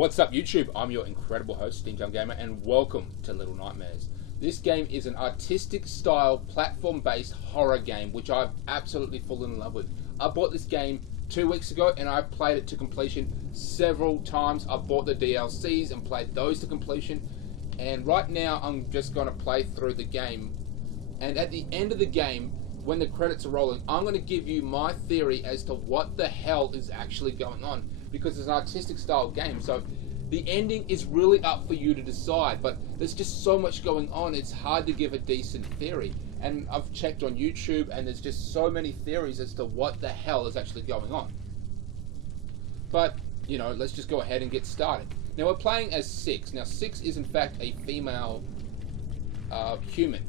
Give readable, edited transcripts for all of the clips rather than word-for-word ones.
What's up YouTube? I'm your incredible host, Steamtown Gamer, and welcome to Little Nightmares. This game is an artistic style platform-based horror game which I've absolutely fallen in love with. I bought this game 2 weeks ago and I've played it to completion several times. I bought the DLCs and played those to completion, and right now I'm just going to play through the game, and at the end of the game, when the credits are rolling, I'm going to give you my theory as to what the hell is actually going on, because it's an artistic style game, so the ending is really up for you to decide. But there's just so much going on, it's hard to give a decent theory. And I've checked on YouTube and there's just so many theories as to what the hell is actually going on. But, you know, let's just go ahead and get started. Now we're playing as Six. Now Six is in fact a female human.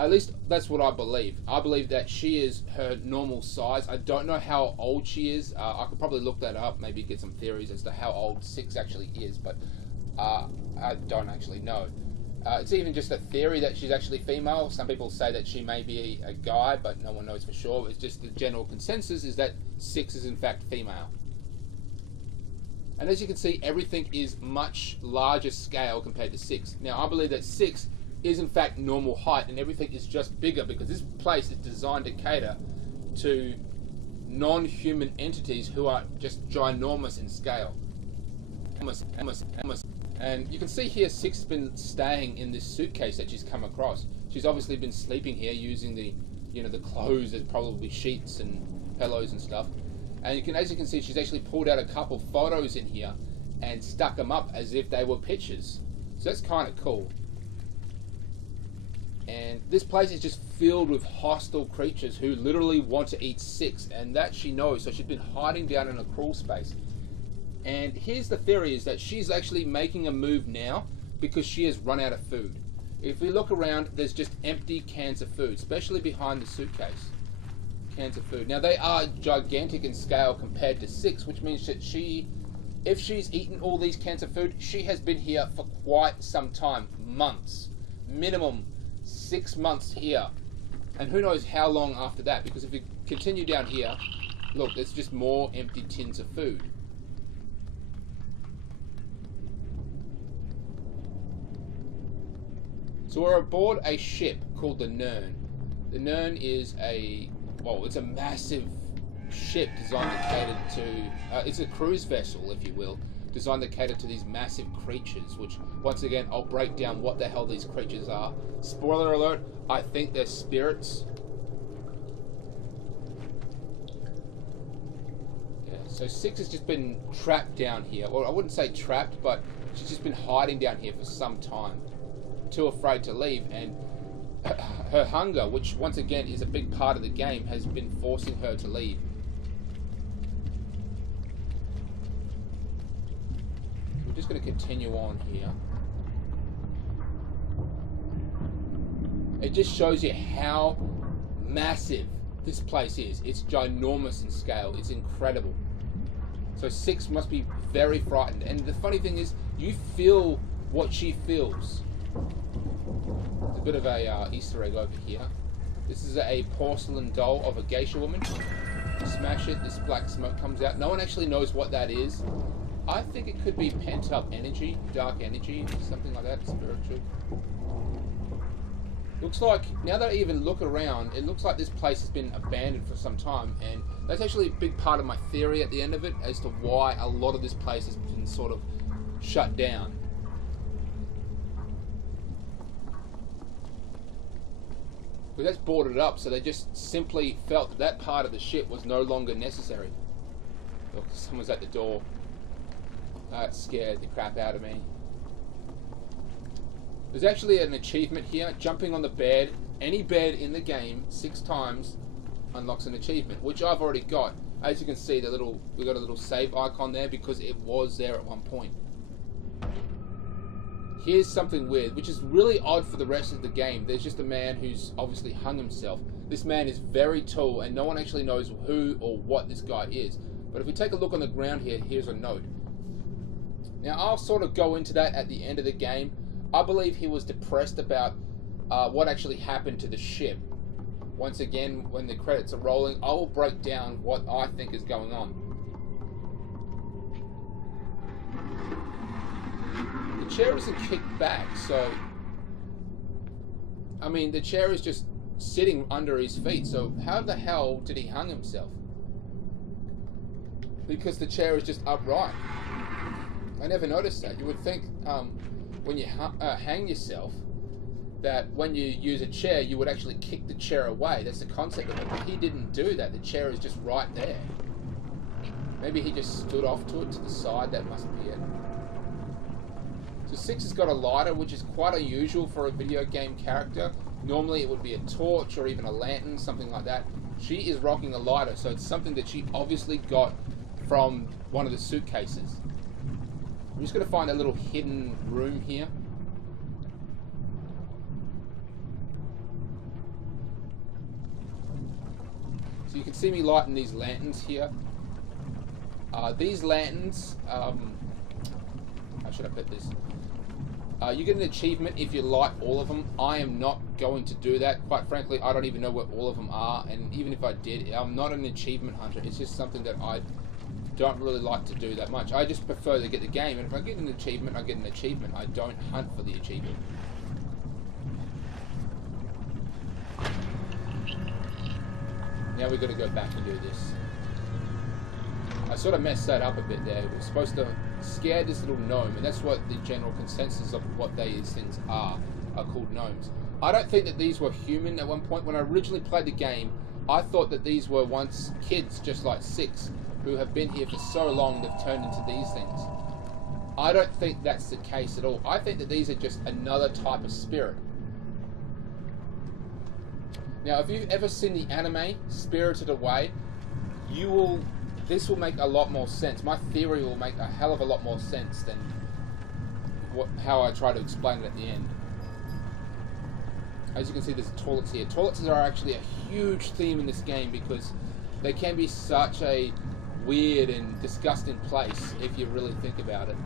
At least that's what I believe. I believe that she is her normal size. I don't know how old she is. I could probably look that up, maybe get some theories as to how old Six actually is, but I don't actually know. It's even just a theory that she's actually female. Some people say that she may be a guy, but no one knows for sure. It's just the general consensus is that Six is in fact female. And as you can see, everything is much larger scale compared to Six. Now I believe that Six is in fact normal height and everything is just bigger, because this place is designed to cater to non-human entities who are just ginormous in scale. And you can see here Six has been staying in this suitcase that she's come across. She's obviously been sleeping here using the, you know, the clothes as probably sheets and pillows and stuff. And you can, as you can see, she's actually pulled out a couple photos in here and stuck them up as if they were pictures. So that's kind of cool. And this place is just filled with hostile creatures who literally want to eat Six, and that she knows, so she's been hiding down in a crawl space. And here's the theory, is that she's actually making a move now because she has run out of food. If we look around, there's just empty cans of food, especially behind the suitcase. Cans of food. Now they are gigantic in scale compared to Six, which means that if she's eaten all these cans of food, she has been here for quite some time, months, minimum 6 months here, and who knows how long after that, because if we continue down here, look, there's just more empty tins of food. So we're aboard a ship called the Nern. The Nern is it's a massive ship designed to cater to, it's a cruise vessel, if you will, designed to cater to these massive creatures, which, once again, I'll break down what the hell these creatures are. Spoiler alert, I think they're spirits. Yeah, so Six has just been trapped down here. Or I wouldn't say trapped, but she's just been hiding down here for some time. Too afraid to leave, and her hunger, which once again is a big part of the game, has been forcing her to leave. We're just going to continue on here. It just shows you how massive this place is. It's ginormous in scale. It's incredible. So Six must be very frightened. And the funny thing is, you feel what she feels. There's a bit of a Easter egg over here. This is a porcelain doll of a geisha woman. Smash it, this black smoke comes out. No one actually knows what that is. I think it could be pent-up energy, dark energy, something like that, spiritual. Looks like, now that I even look around, it looks like this place has been abandoned for some time, and that's actually a big part of my theory at the end of it, as to why a lot of this place has been sort of shut down. But that's boarded up, so they just simply felt that part of the ship was no longer necessary. Look, someone's at the door. That scared the crap out of me. There's actually an achievement here, jumping on the bed. Any bed in the game 6 times unlocks an achievement, which I've already got. As you can see, we got a little save icon there because it was there at one point. Here's something weird, which is really odd for the rest of the game. There's just a man who's obviously hung himself. This man is very tall, and no one actually knows who or what this guy is. But if we take a look on the ground here, here's a note. Now, I'll sort of go into that at the end of the game. I believe he was depressed about what actually happened to the ship. Once again, when the credits are rolling, I will break down what I think is going on. chair isn't kicked back, so... I mean, the chair is just sitting under his feet, so how the hell did he hang himself? Because the chair is just upright. I never noticed that. You would think when you hang yourself, that when you use a chair, you would actually kick the chair away. That's the concept of it. But he didn't do that. The chair is just right there. Maybe he just stood off to it to the side. That must be it. So Six has got a lighter, which is quite unusual for a video game character. Normally it would be a torch or even a lantern, something like that. She is rocking a lighter, so it's something that she obviously got from one of the suitcases. I'm just going to find a little hidden room here. So you can see me lighting these lanterns here. These lanterns, how should I put this? You get an achievement if you light all of them. I am not going to do that. Quite frankly, I don't even know where all of them are, and even if I did, I'm not an achievement hunter. It's just something that I don't really like to do that much. I just prefer to get the game, and if I get an achievement, I get an achievement. I don't hunt for the achievement. Now we've got to go back and do this. I sort of messed that up a bit there. We're supposed to scare this little gnome, and that's what the general consensus of what these things are called gnomes. I don't think that these were human at one point. When I originally played the game, I thought that these were once kids just like Six, who have been here for so long they've turned into these things. I don't think that's the case at all. I think that these are just another type of spirit. Now, if you've ever seen the anime Spirited Away, this will make a lot more sense. My theory will make a hell of a lot more sense than how I try to explain it at the end. As you can see, there's toilets here. Toilets are actually a huge theme in this game because they can be such a weird and disgusting place if you really think about it.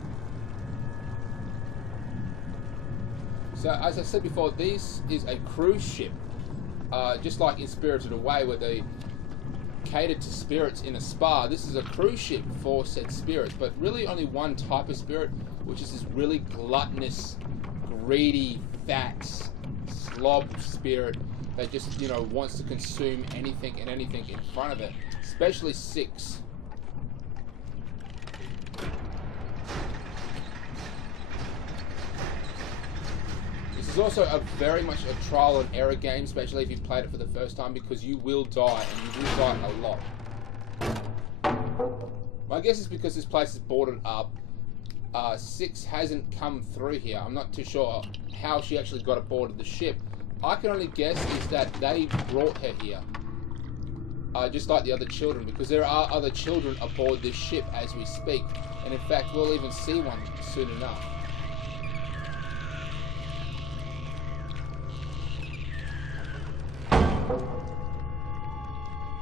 So, as I said before, this is a cruise ship. Just like in Spirited Away, where they catered to spirits in a spa, this is a cruise ship for said spirits, but really only one type of spirit, which is this really gluttonous, greedy, fat, slob spirit that just, you know, wants to consume anything and anything in front of it, especially Six. This is also a very much a trial and error game, especially if you've played it for the first time, because you will die, and you will die a lot. My guess is because this place is boarded up. Six hasn't come through here. I'm not too sure how she actually got aboard the ship. I can only guess is that they brought her here. Just like the other children, because there are other children aboard this ship as we speak. And in fact, we'll even see one soon enough.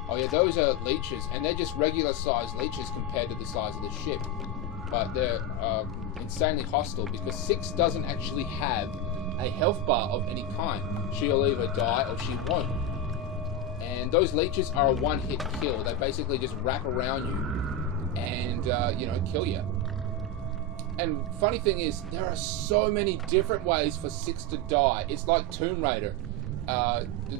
Oh yeah, those are leeches, and they're just regular sized leeches compared to the size of the ship. But they're insanely hostile because Six doesn't actually have a health bar of any kind. She'll either die or she won't. And those leeches are a one-hit kill. They basically just wrap around you and, you know, kill you. And funny thing is, there are so many different ways for Six to die. It's like Tomb Raider.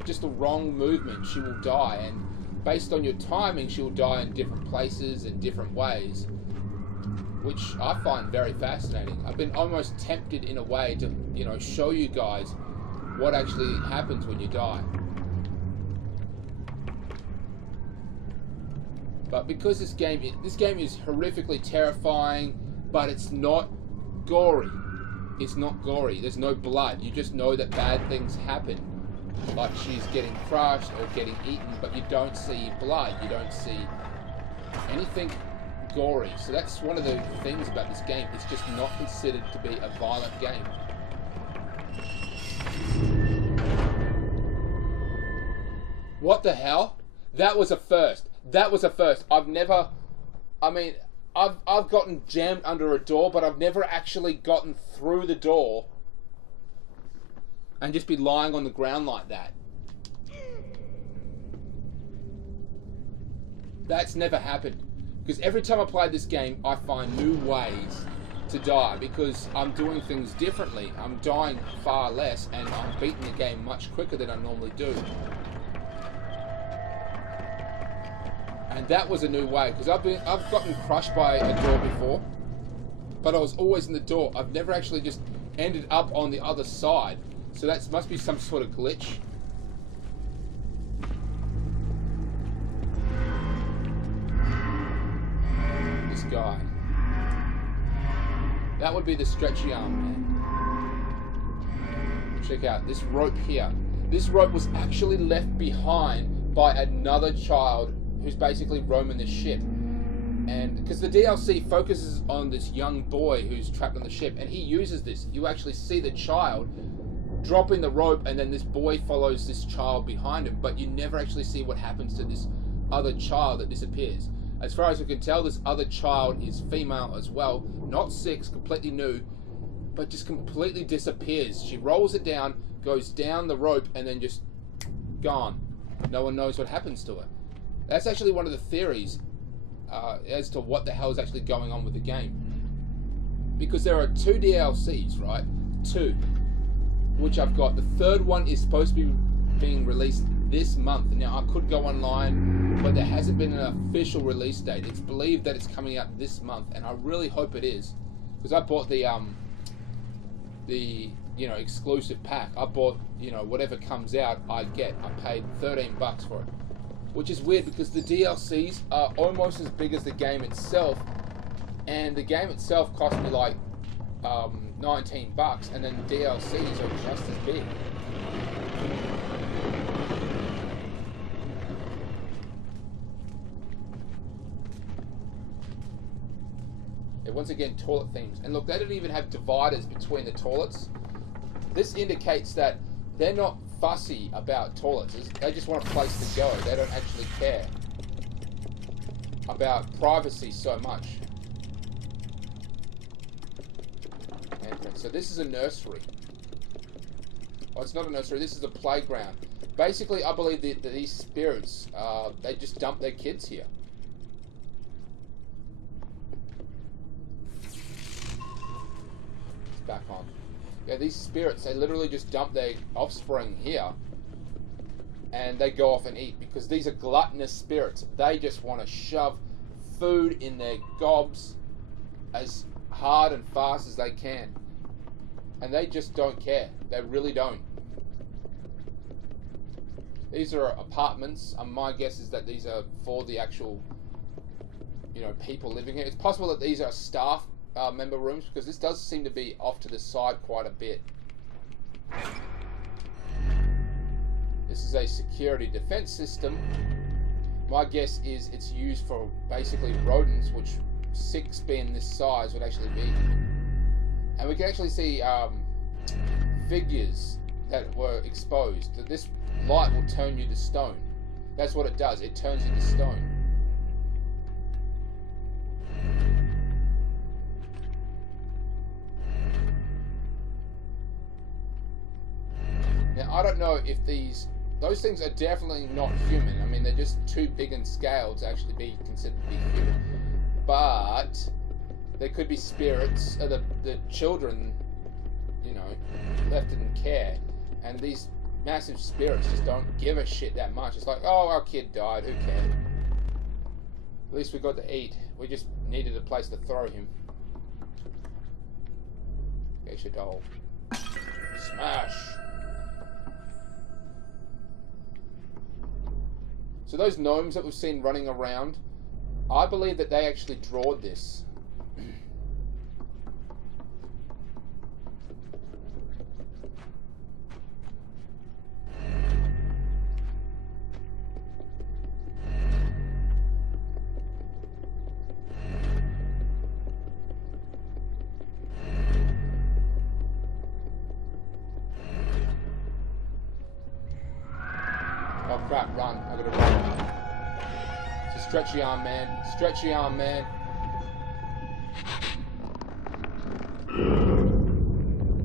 Just the wrong movement, she will die. And based on your timing, she'll die in different places and different ways, which I find very fascinating. I've been almost tempted in a way to, you know, show you guys what actually happens when you die. But because this game is horrifically terrifying, but it's not gory. It's not gory. There's no blood. You just know that bad things happen. Like she's getting crushed or getting eaten, but you don't see blood. You don't see anything gory. So that's one of the things about this game. It's just not considered to be a violent game. What the hell? That was a first. That was a first. I've never... I mean, I've gotten jammed under a door, but I've never actually gotten through the door and just be lying on the ground like that. That's never happened. Because every time I play this game, I find new ways to die because I'm doing things differently. I'm dying far less and I'm beating the game much quicker than I normally do. And that was a new way because I've gotten crushed by a door before, but I was always in the door. I've never actually just ended up on the other side. So that must be some sort of glitch. This guy. That would be the stretchy arm man. Check out this rope here. This rope was actually left behind by another child who's basically roaming the ship. And because the DLC focuses on this young boy who's trapped on the ship, and he uses this. You actually see the child dropping the rope, and then this boy follows this child behind him, but you never actually see what happens to this other child that disappears. As far as we can tell, this other child is female as well, not 6, completely new, but just completely disappears. She rolls it down, goes down the rope, and then just gone. No one knows what happens to her. That's actually one of the theories as to what the hell is actually going on with the game. Because there are 2 DLCs, right? 2. Which I've got. The third one is supposed to be being released this month. Now, I could go online, but there hasn't been an official release date. It's believed that it's coming out this month, and I really hope it is. Because I bought the exclusive pack. I bought, whatever comes out, I get. I paid $13 for it. Which is weird because the DLCs are almost as big as the game itself, and the game itself cost me like $19, and then the DLCs are just as big. And once again, toilet themes. And look, they don't even have dividers between the toilets. This indicates that they're not fussy about toilets. They just want a place to go. They don't actually care about privacy so much. So this is a nursery. Oh, it's not a nursery. This is a playground. Basically, I believe that these spirits, they just dump their kids here. It's back on. Yeah, these spirits, they literally just dump their offspring here and they go off and eat because these are gluttonous spirits. They just want to shove food in their gobs as hard and fast as they can. And they just don't care. They really don't. These are apartments. My guess is that these are for the actual, people living here. It's possible that these are staff member rooms because this does seem to be off to the side quite a bit. This is a security defense system. My guess is it's used for basically rodents, which 6 being this size would actually be. And we can actually see figures that were exposed. That this light will turn you to stone. That's what it does. It turns you to stone. Now, I don't know if those things are definitely not human. I mean, they're just too big in scale to actually be considered to be human. But there could be spirits, the children, left in care, and these massive spirits just don't give a shit that much. It's like, oh, our kid died, who cared? At least we got to eat. We just needed a place to throw him. Geisha doll. Smash! So those gnomes that we've seen running around, I believe that they actually drawed this. Oh crap, run. I gotta run. It's a stretchy arm man. Stretchy arm man.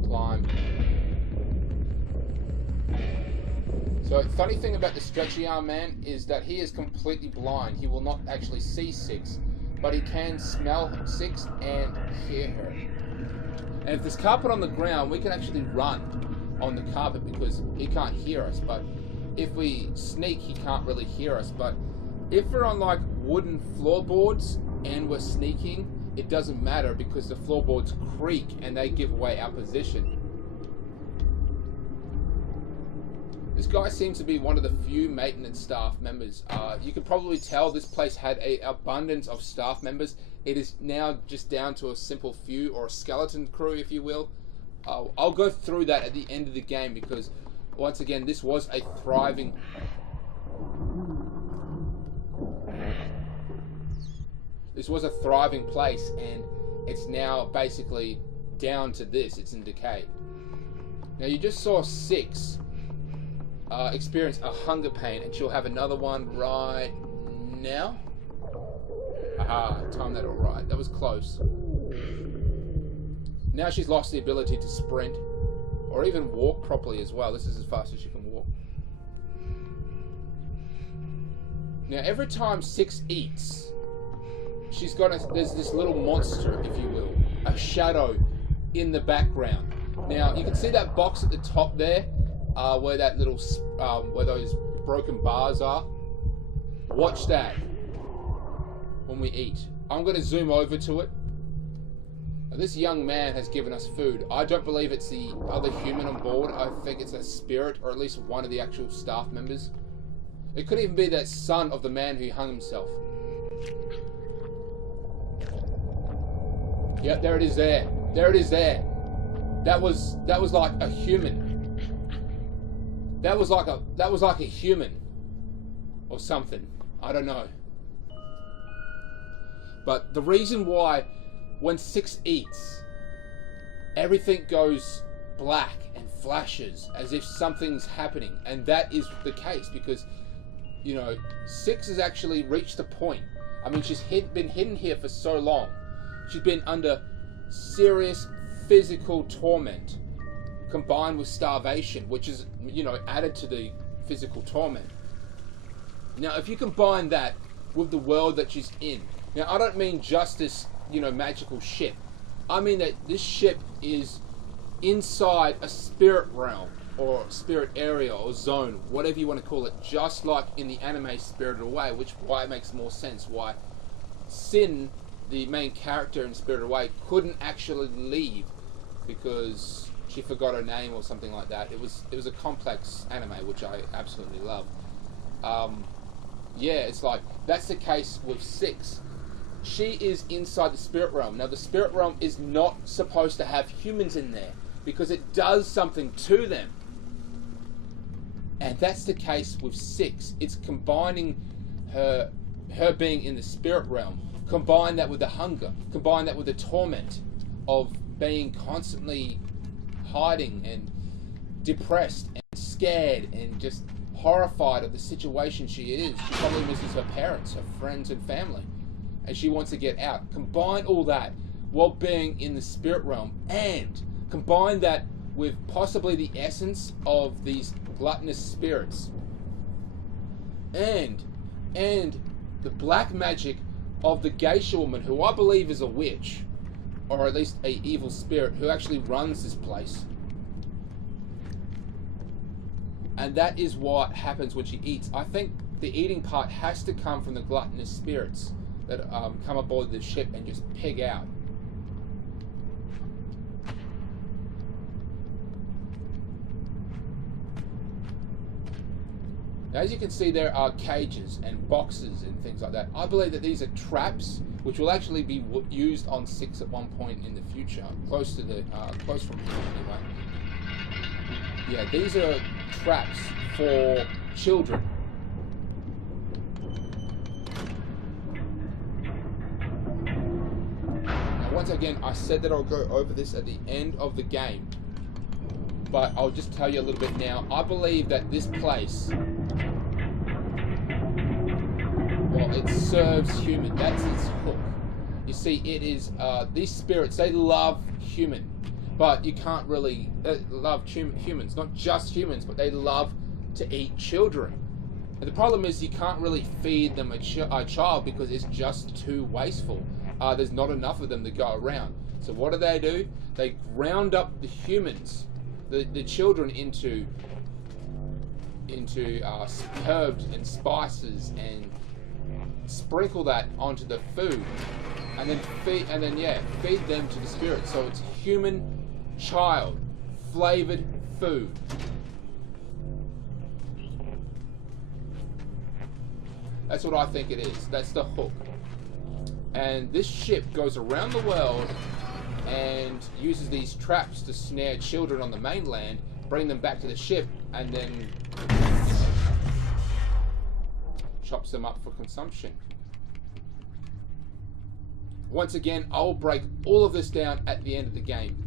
Climb. So, funny thing about the stretchy arm man is that he is completely blind. He will not actually see 6, but he can smell 6 and hear her. And if there's carpet on the ground, we can actually run on the carpet because he can't hear us. But if we sneak, he can't really hear us. But if we're on like wooden floorboards and we're sneaking, it doesn't matter because the floorboards creak and they give away our position. This guy seems to be one of the few maintenance staff members. You can probably tell this place had an abundance of staff members. It is now just down to a simple few, or a skeleton crew, if you will. I'll go through that at the end of the game because, once again, this was a thriving... This was a thriving place, and it's now basically down to this. It's in decay. Now, you just saw 6 experience a hunger pain, and she'll have another one right now. Aha, timed that all right. That was close. Now she's lost the ability to sprint or even walk properly as well. This is as fast as she can walk. Now every time 6 eats, she's got there's this little monster, if you will, a shadow in the background. Now you can see that box at the top there, where that little where those broken bars are. Watch that when we eat. I'm going to zoom over to it. Now, this young man has given us food. I don't believe it's the other human on board. I think it's a spirit, or at least one of the actual staff members. It could even be that son of the man who hung himself. Yep, there it is there. There it is there. That was like a human. That was like a human or something. I don't know. But the reason why when 6 eats, everything goes black and flashes as if something's happening, and that is the case because, you know, 6 has actually reached a point. I mean, she's been hidden here for so long. She's been under serious physical torment combined with starvation, which is, you know, added to the physical torment. Now, if you combine that with the world that she's in, now I don't mean just this, you know, magical ship. I mean that this ship is inside a spirit realm or spirit area or zone, whatever you want to call it, just like in the anime Spirited Away, which why it makes more sense why Sin, the main character in Spirited Away, couldn't actually leave because she forgot her name or something like that. It was a complex anime, which I absolutely love. Yeah, it's like that's the case with 6. She is inside the spirit realm. Now, the spirit realm is not supposed to have humans in there because it does something to them. And that's the case with 6. It's combining her being in the spirit realm, combine that with the hunger, combine that with the torment of being constantly hiding and depressed and scared and just horrified of the situation she is. She probably misses her parents, her friends and family, and she wants to get out. Combine all that while being in the spirit realm, and combine that with possibly the essence of these gluttonous spirits and the black magic of the geisha woman, who I believe is a witch, or at least a evil spirit who actually runs this place. And that is what happens when she eats. I think the eating part has to come from the gluttonous spirits that come aboard the ship and just pig out. Now, as you can see, there are cages and boxes and things like that. I believe that these are traps, which will actually be used on 6 at one point in the future, close from here anyway. Yeah, these are traps for children. Now, once again, I said that I'll go over this at the end of the game, but I'll just tell you a little bit now. I believe that this place, well, it serves human. That's its hook. You see, it is, these spirits, they love human. But you can't really love humans, not just humans, but they love to eat children. And the problem is you can't really feed them a child because it's just too wasteful. There's not enough of them to go around. So what do? They ground up the humans, the children into herbs and spices, and sprinkle that onto the food, and then feed them to the spirits. So it's human child flavored food. That's what I think it is. That's the hook. And this ship goes around the world and uses these traps to snare children on the mainland, bring them back to the ship, and then chops them up for consumption. Once again, I'll break all of this down at the end of the game.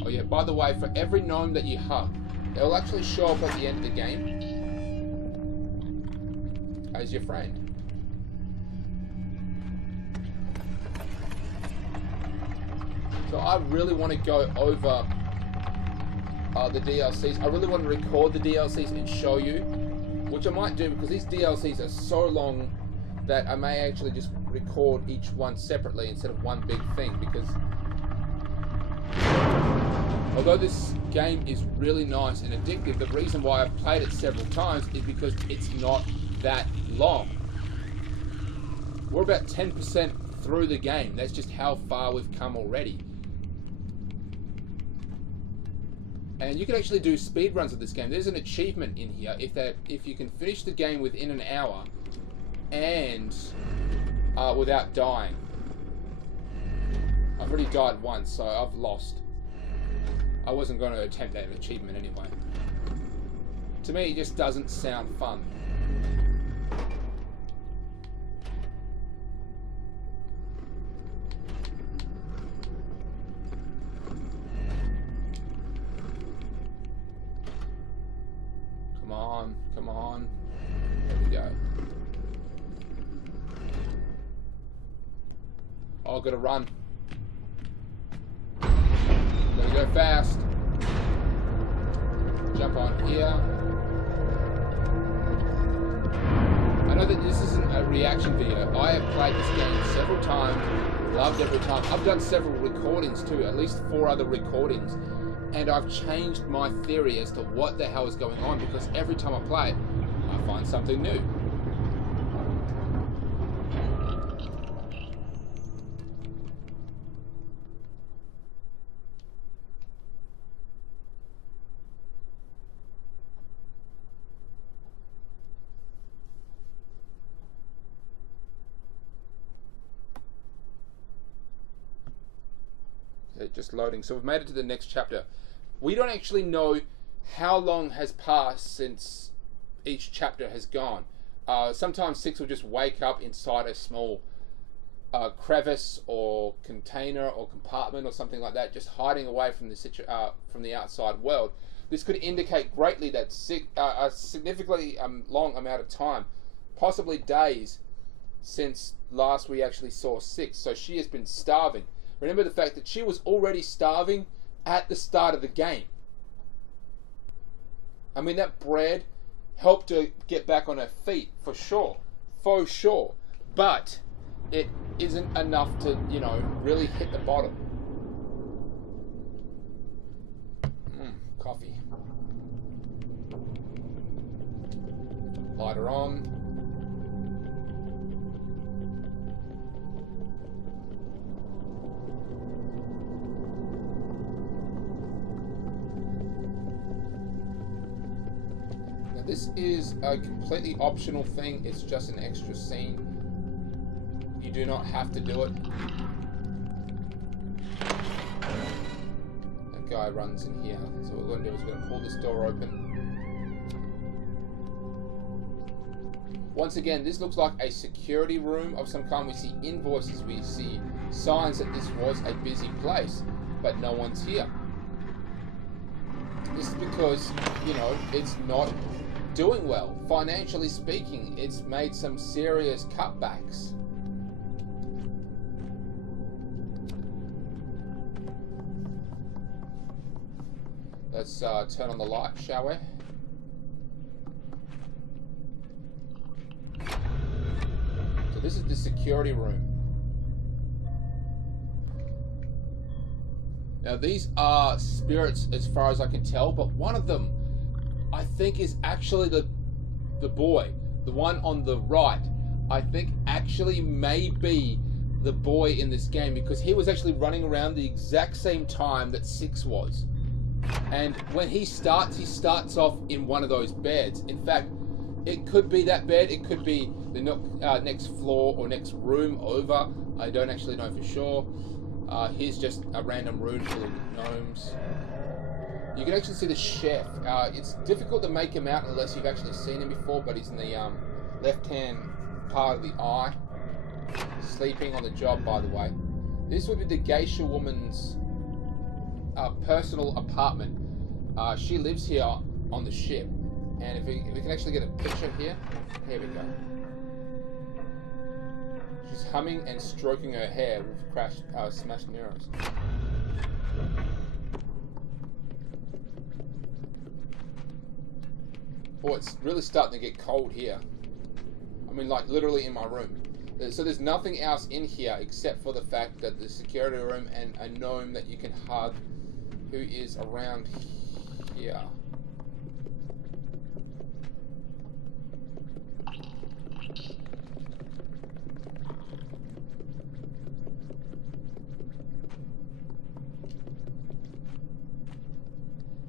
Oh yeah, by the way, for every gnome that you hug, they'll actually show up at the end of the game as your friend. So I really want to go over the DLCs. I really want to record the DLCs and show you, which I might do because these DLCs are so long that I may actually just record each one separately instead of one big thing, because although this game is really nice and addictive, the reason why I've played it several times is because it's not that long. We're about 10% through the game. That's just how far we've come already. And you can actually do speed runs of this game. There's an achievement in here if you can finish the game within an hour and without dying. I've already died once, so I've lost. I wasn't going to attempt that achievement anyway. To me, it just doesn't sound fun. Come on. There we go. Oh, gotta run. Gotta go fast. Jump on here. I know that this isn't a reaction video. I have played this game several times, loved every time. I've done several recordings too, at least 4 other recordings. And I've changed my theory as to what the hell is going on, because every time I play it, I find something new. Just loading. So we've made it to the next chapter. We don't actually know how long has passed since each chapter has gone. Sometimes Six will just wake up inside a small crevice or container or compartment or something like that, just hiding away from the outside world. This could indicate greatly that a significantly long amount of time, possibly days, since last we actually saw Six. So she has been starving. Remember the fact that she was already starving at the start of the game. I mean, that bread helped her get back on her feet, for sure. For sure. But it isn't enough to, you know, really hit the bottom. Coffee. Lighter on. This is a completely optional thing. It's just an extra scene. You do not have to do it. That guy runs in here. So what we're going to do is we're going to pull this door open. Once again, this looks like a security room of some kind. We see invoices. We see signs that this was a busy place, but no one's here. This is because, you know, it's not doing well. Financially speaking, it's made some serious cutbacks. Let's turn on the light, shall we? So this is the security room. Now these are spirits as far as I can tell, but one of them I think is actually the boy. The one on the right, I think actually may be the boy in this game, because he was actually running around the exact same time that Six was. And when he starts off in one of those beds. In fact, it could be that bed, it could be the next floor or next room over. I don't actually know for sure. Here's just a random room full of gnomes. You can actually see the chef. It's difficult to make him out unless you've actually seen him before, but he's in the left-hand part of the eye. Sleeping on the job, by the way. This would be the geisha woman's personal apartment. She lives here on the ship. And if we can actually get a picture here. Here we go. She's humming and stroking her hair with smashed mirrors. Oh, it's really starting to get cold here. I mean, like, literally in my room. So there's nothing else in here except for the fact that the security room and a gnome that you can hug who is around here.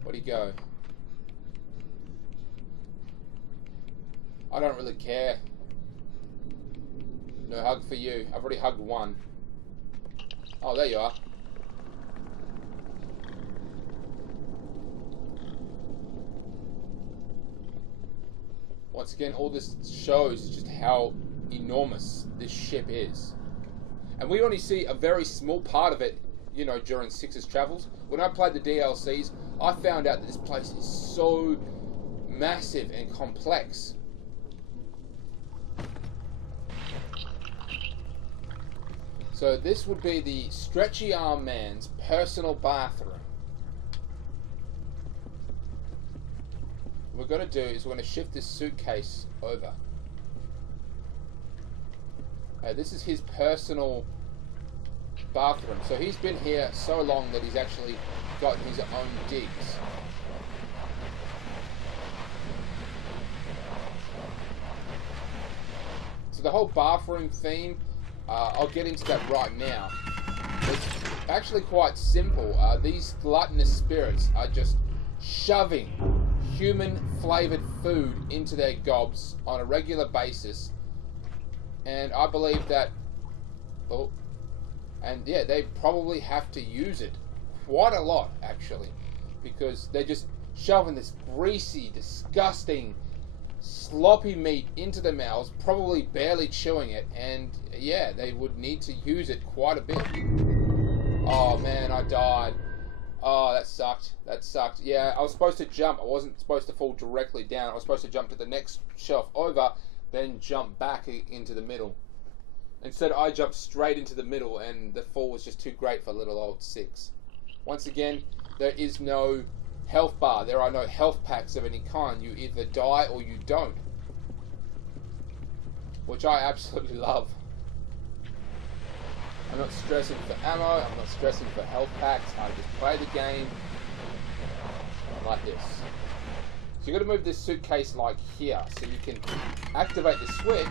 Where'd he go? I don't really care. No hug for you. I've already hugged one. Oh, there you are. Once again, all this shows just how enormous this ship is. And we only see a very small part of it, you know, during Six's travels. When I played the DLCs, I found out that this place is so massive and complex. So this would be the Stretchy Arm Man's personal bathroom. What we're going to do is we're going to shift this suitcase over. This is his personal bathroom. So he's been here so long that he's actually gotten his own digs. So the whole bathroom theme, I'll get into that right now. It's actually quite simple. These gluttonous spirits are just shoving human-flavoured food into their gobs on a regular basis. And I believe that... Oh. And yeah, they probably have to use it quite a lot, actually. Because they're just shoving this greasy, disgusting, sloppy meat into their mouths, probably barely chewing it, and yeah, they would need to use it quite a bit. Oh man, I died. Oh, that sucked. That sucked. Yeah, I was supposed to jump. I wasn't supposed to fall directly down. I was supposed to jump to the next shelf over, then jump back into the middle. Instead, I jumped straight into the middle, and the fall was just too great for little old Six. Once again, there is no health bar. There are no health packs of any kind. You either die or you don't. Which I absolutely love. I'm not stressing for ammo. I'm not stressing for health packs. I just play the game like this. So you've got to move this suitcase like here, so you can activate the switch,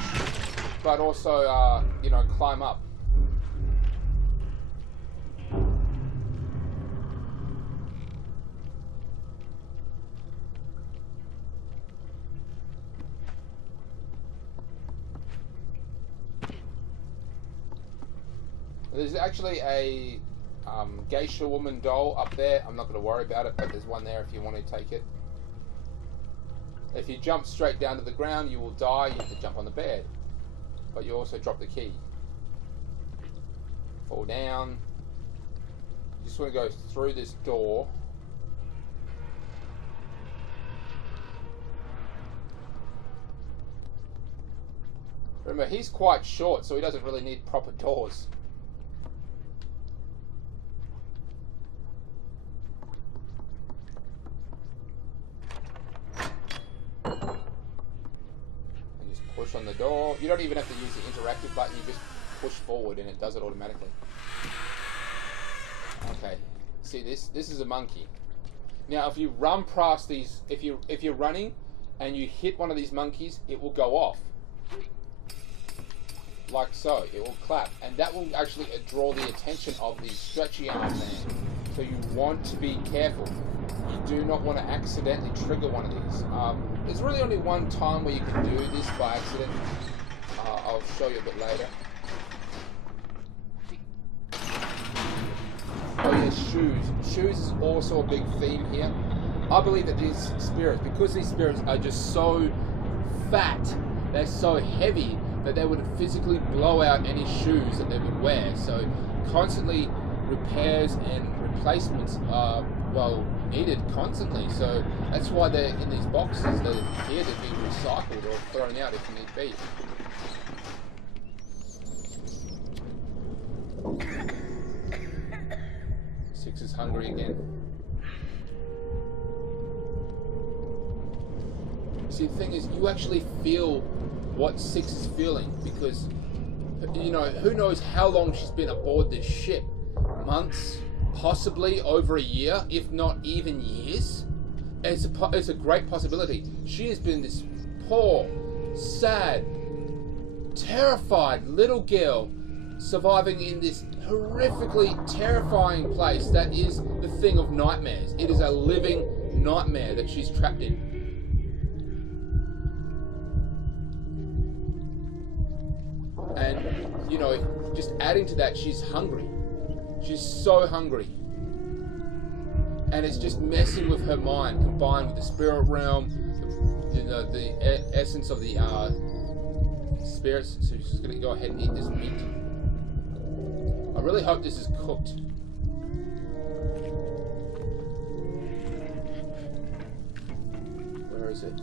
but also, you know, climb up. There's actually a geisha woman doll up there. I'm not going to worry about it, but there's one there if you want to take it. If you jump straight down to the ground, you will die. You have to jump on the bed. But you also drop the key. Fall down. You just want to go through this door. Remember, he's quite short, so he doesn't really need proper doors. push on the door. You don't even have to use the interactive button. You just push forward and it does it automatically. Okay. See this? This is a monkey. Now, if you run past these, if you're running and you hit one of these monkeys, it will go off. Like so. It will clap. And that will actually draw the attention of the stretchy arm man. So you want to be careful. You do not want to accidentally trigger one of these. There's really only one time where you can do this by accident. I'll show you a bit later. Oh yeah, shoes. Shoes is also a big theme here. I believe that these spirits, because these spirits are just so fat, they're so heavy, that they would physically blow out any shoes that they would wear. So constantly repairs and replacements are, well, needed constantly. So that's why they're in these boxes. They're here to be recycled or thrown out if need be. Six is hungry again. See, the thing is, you actually feel what Six is feeling, because, you know, who knows how long she's been aboard this ship. Months, possibly over a year, if not even years. It's a great possibility. She has been this poor, sad, terrified little girl surviving in this horrifically terrifying place that is the thing of nightmares. It is a living nightmare that she's trapped in. And, you know, just adding to that, she's hungry. She's so hungry. And it's just messing with her mind, combined with the spirit realm, you know, the essence of the spirits. So she's going to go ahead and eat this meat. I really hope this is cooked. Where is it?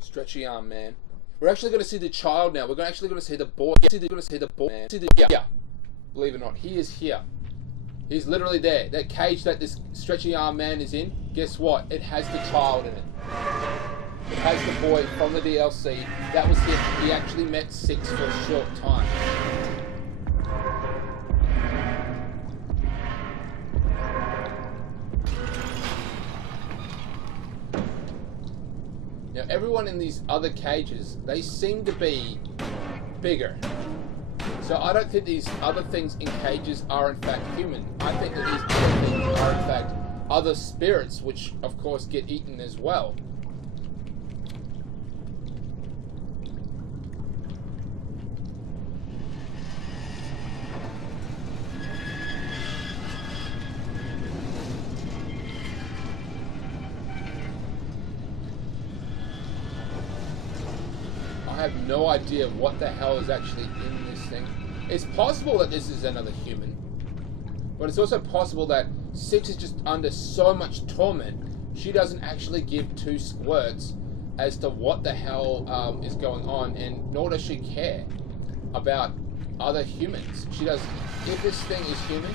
Stretchy arm man. We're actually going to see the child now. We're actually going to see the boy. We're going to see the boy. Man. Yeah. Believe it or not, he is here. He's literally there. That cage that this stretchy arm man is in, guess what? It has the child in it. It has the boy from the DLC. That was him. He actually met Six for a short time. Now, everyone in these other cages, they seem to be bigger. So I don't think these other things in cages are in fact human. I think that these other things are in fact other spirits, which of course get eaten as well. I have no idea what the hell is actually in this thing. It's possible that this is another human, but it's also possible that Six is just under so much torment, she doesn't actually give two squirts as to what the hell is going on, and nor does she care about other humans. She does. If this thing is human,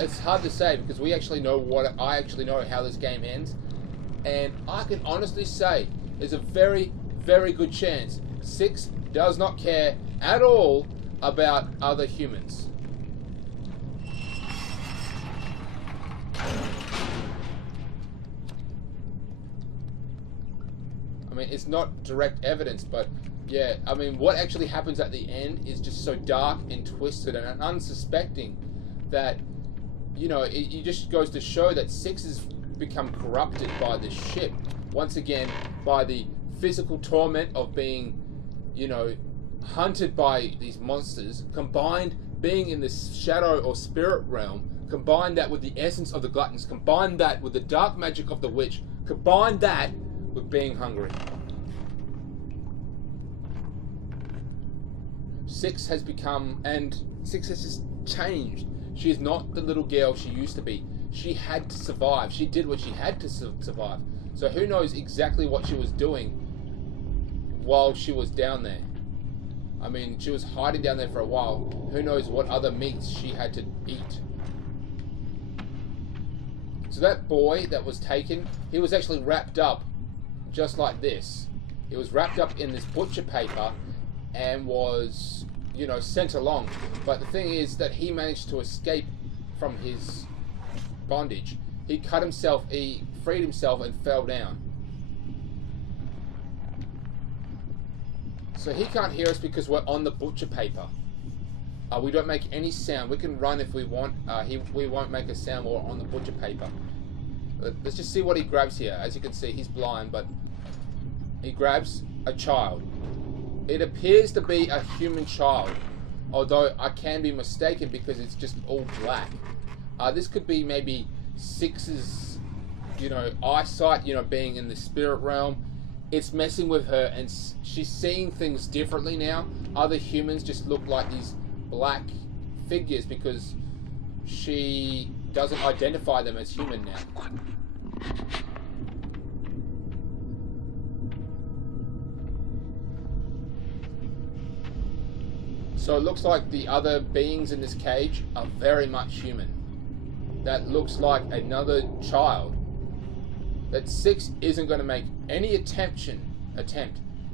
it's hard to say, because we actually know I actually know how this game ends, and I can honestly say there's a very good chance Six does not care at all about other humans. I mean, it's not direct evidence, but yeah, I mean, what actually happens at the end is just so dark and twisted and unsuspecting that, you know, it just goes to show that Six has become corrupted by this ship. Once again, by the physical torment of being, you know, hunted by these monsters, combined being in this shadow or spirit realm, combine that with the essence of the gluttons, combine that with the dark magic of the witch, combine that with being hungry. Six has become, and Six has just changed. She is not the little girl she used to be. She had to survive. She did what she had to survive. So who knows exactly what she was doing while she was down there. I mean, she was hiding down there for a while. Who knows what other meats she had to eat. So that boy that was taken, he was actually wrapped up just like this. He was wrapped up in this butcher paper and was, you know, sent along. But the thing is that he managed to escape from his bondage. He cut himself, he freed himself and fell down. So he can't hear us because we're on the butcher paper. We don't make any sound. We can run if we want. We won't make a sound while we're on the butcher paper. Let's just see what he grabs here. As you can see, he's blind, but he grabs a child. It appears to be a human child, although I can be mistaken because it's just all black. This could be maybe Six's, you know, eyesight, you know, being in the spirit realm. It's messing with her, and she's seeing things differently now. Other humans just look like these black figures because she doesn't identify them as human now. So it looks like the other beings in this cage are very much human. That looks like another child. That Six isn't going to make any attempt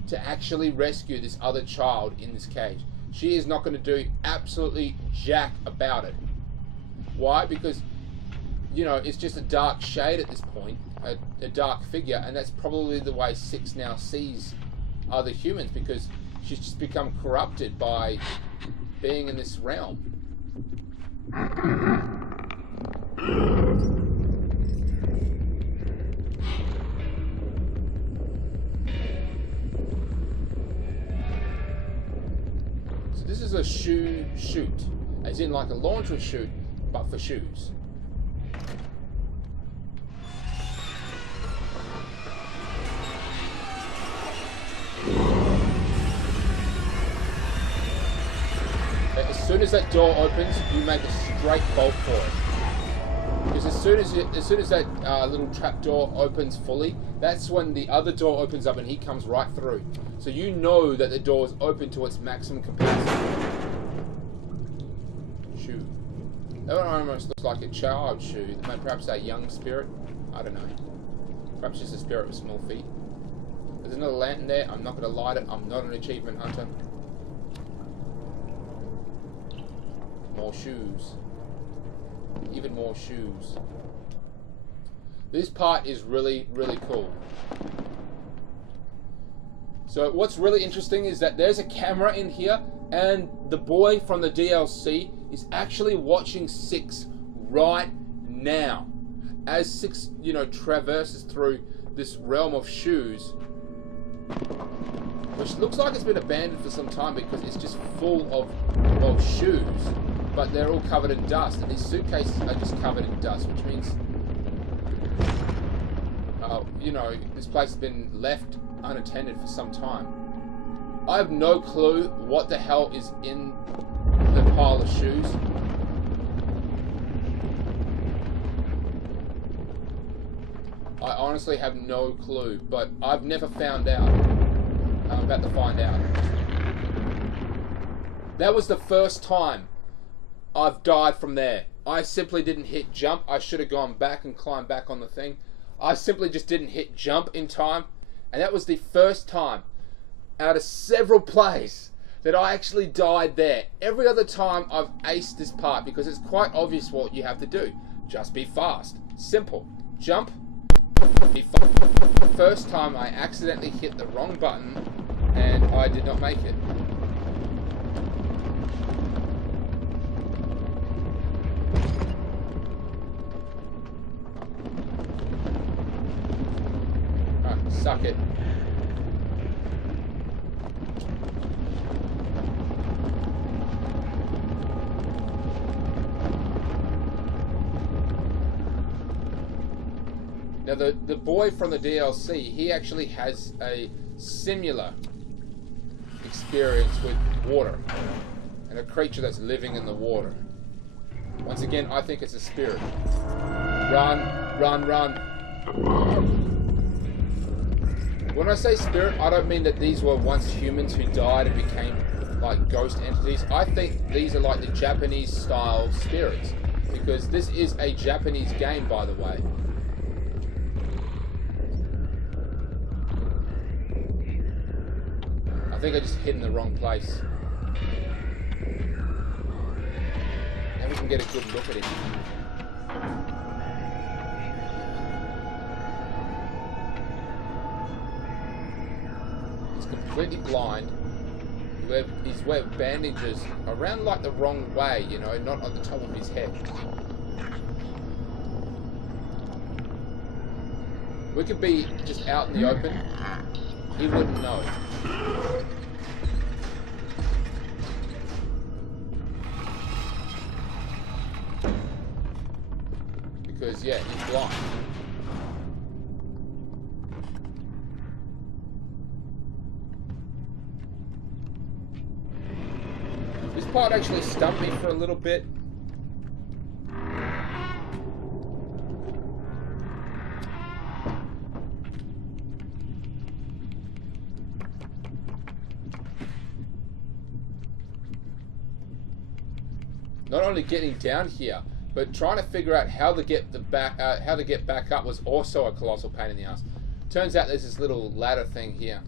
to actually rescue this other child in this cage. She is not going to do absolutely jack about it. Why? Because, you know, it's just a dark shade at this point, a dark figure, and that's probably the way Six now sees other humans, because she's just become corrupted by being in this realm. So this is a shoe chute, as in like a laundry chute, but for shoes. As soon as that door opens, you make a straight bolt for it. Because as soon as that little trap door opens fully, that's when the other door opens up and he comes right through. So you know that the door is open to its maximum capacity. Shoe. That one almost looks like a child shoe. Perhaps a young spirit. I don't know. Perhaps just a spirit with small feet. There's another lantern there. I'm not going to light it. I'm not an achievement hunter. More shoes. Even more shoes. This part is really, really cool. So what's really interesting is that there's a camera in here, and the boy from the DLC is actually watching Six right now. As Six, you know, traverses through this realm of shoes, which looks like it's been abandoned for some time because it's just full of shoes, but they're all covered in dust, and these suitcases are just covered in dust, which means, you know, this place has been left unattended for some time. I have no clue what the hell is in the pile of shoes. I honestly have no clue, but I've never found out. I'm about to find out. That was the first time I've died from there. I simply didn't hit jump. I should have gone back and climbed back on the thing. I simply just didn't hit jump in time. And that was the first time out of several plays that I actually died there. Every other time I've aced this part because it's quite obvious what you have to do. Just be fast. Simple. Jump. Be fast. The first time I accidentally hit the wrong button and I did not make it. Alright, suck it. Now the boy from the DLC, he actually has a similar experience with water and a creature that's living in the water. Once again, I think it's a spirit. Run, run, run. When I say spirit, I don't mean that these were once humans who died and became like ghost entities. I think these are like the Japanese style spirits. because this is a Japanese game, by the way. I think I just hit in the wrong place. Now we can get a good look at him. He's completely blind. He's wearing bandages around like the wrong way, you know, not on the top of his head. We could be just out in the open. He wouldn't know. Because, yeah, he's blind. This part actually stumped me for a little bit. Not only getting down here, but trying to figure out how to get back up was also a colossal pain in the ass. Turns out there's this little ladder thing here.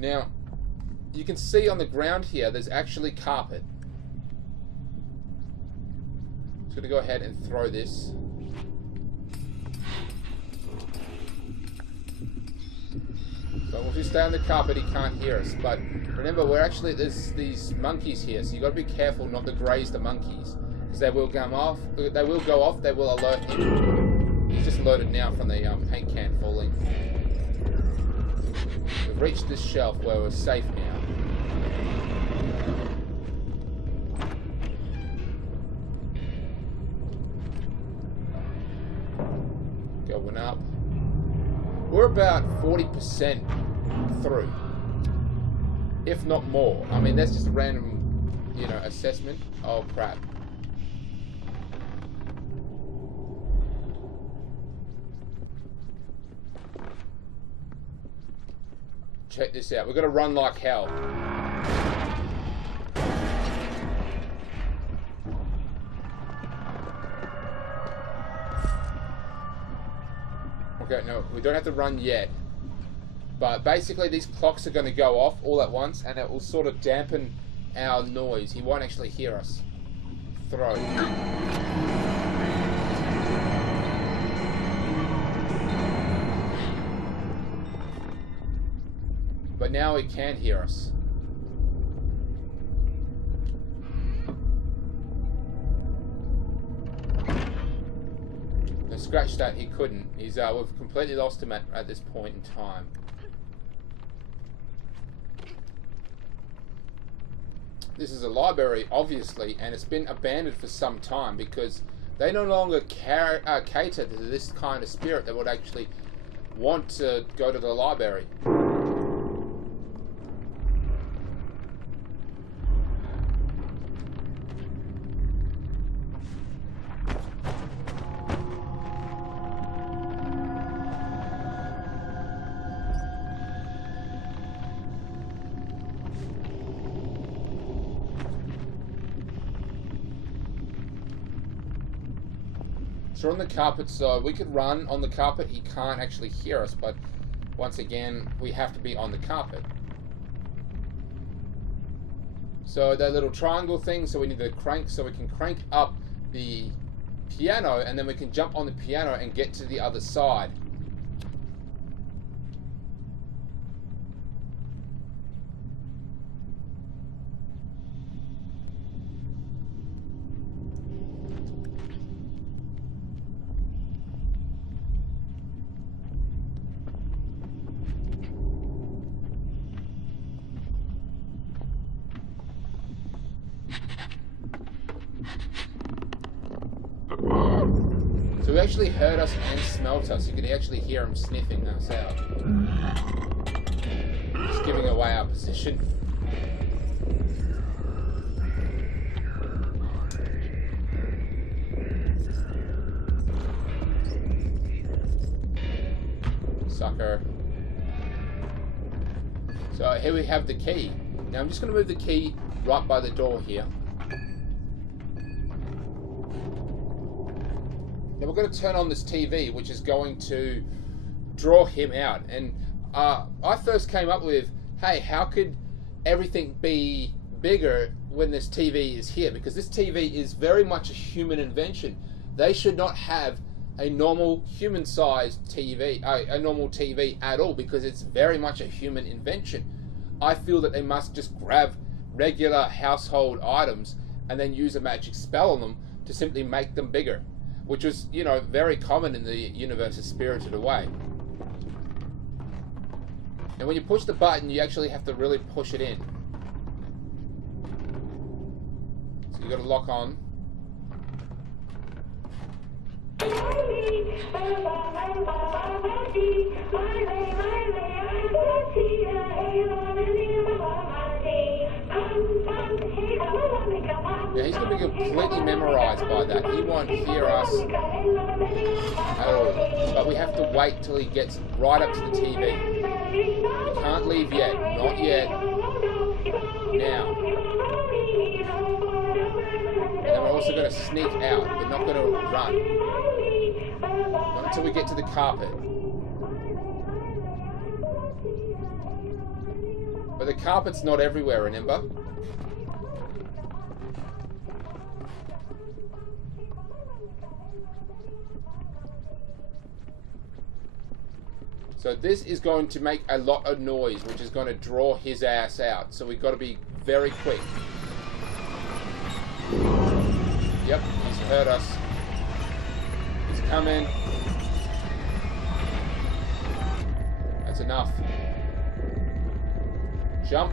Now, you can see on the ground here, there's actually carpet. Just going to go ahead and throw this. So if we stay on the carpet, he can't hear us. But remember, there's these monkeys here, so you've got to be careful not to graze the monkeys, because they will go off. They will alert him. He's just alerted now from the paint can falling. We've reached this shelf where we're safe now. Going up. We're about 40% through, if not more. I mean, that's just a random, you know, assessment. Oh crap. Check this out. We've got to run like hell. Okay, no, we don't have to run yet. But basically these clocks are going to go off all at once, and it will sort of dampen our noise. He won't actually hear us. Throw. But now he can hear us. No, scratch that, he couldn't. We've completely lost him at this point in time. This is a library, obviously, and it's been abandoned for some time because they no longer cater to this kind of spirit that would actually want to go to the library. So we're on the carpet, so we could run on the carpet. He can't actually hear us, but once again, we have to be on the carpet. So that little triangle thing, so we need to crank, so we can crank up the piano, and then we can jump on the piano and get to the other side. So he actually heard us and smelt us. You could actually hear him sniffing us out. Just giving away our position. Sucker. So here we have the key. Now I'm just going to move the key right by the door here. Now we're going to turn on this TV, which is going to draw him out. And I first came up with, hey, how could everything be bigger when this TV is here? Because this TV is very much a human invention. They should not have a normal human-sized TV, a normal TV at all, because it's very much a human invention. I feel that they must just grab regular household items and then use a magic spell on them to simply make them bigger, which was, you know, very common in the universe of Spirited Away. And when you push the button, you actually have to really push it in. So you got to lock on. Yeah, he's going to be completely memorized by that. He won't hear us at all. But we have to wait till he gets right up to the TV. We can't leave yet. Not yet. Now. And then we're also going to sneak out. We're not going to run. Not until we get to the carpet. But the carpet's not everywhere, remember? So this is going to make a lot of noise, which is going to draw his ass out. So we've got to be very quick. Yep, he's heard us. He's coming. That's enough. Jump.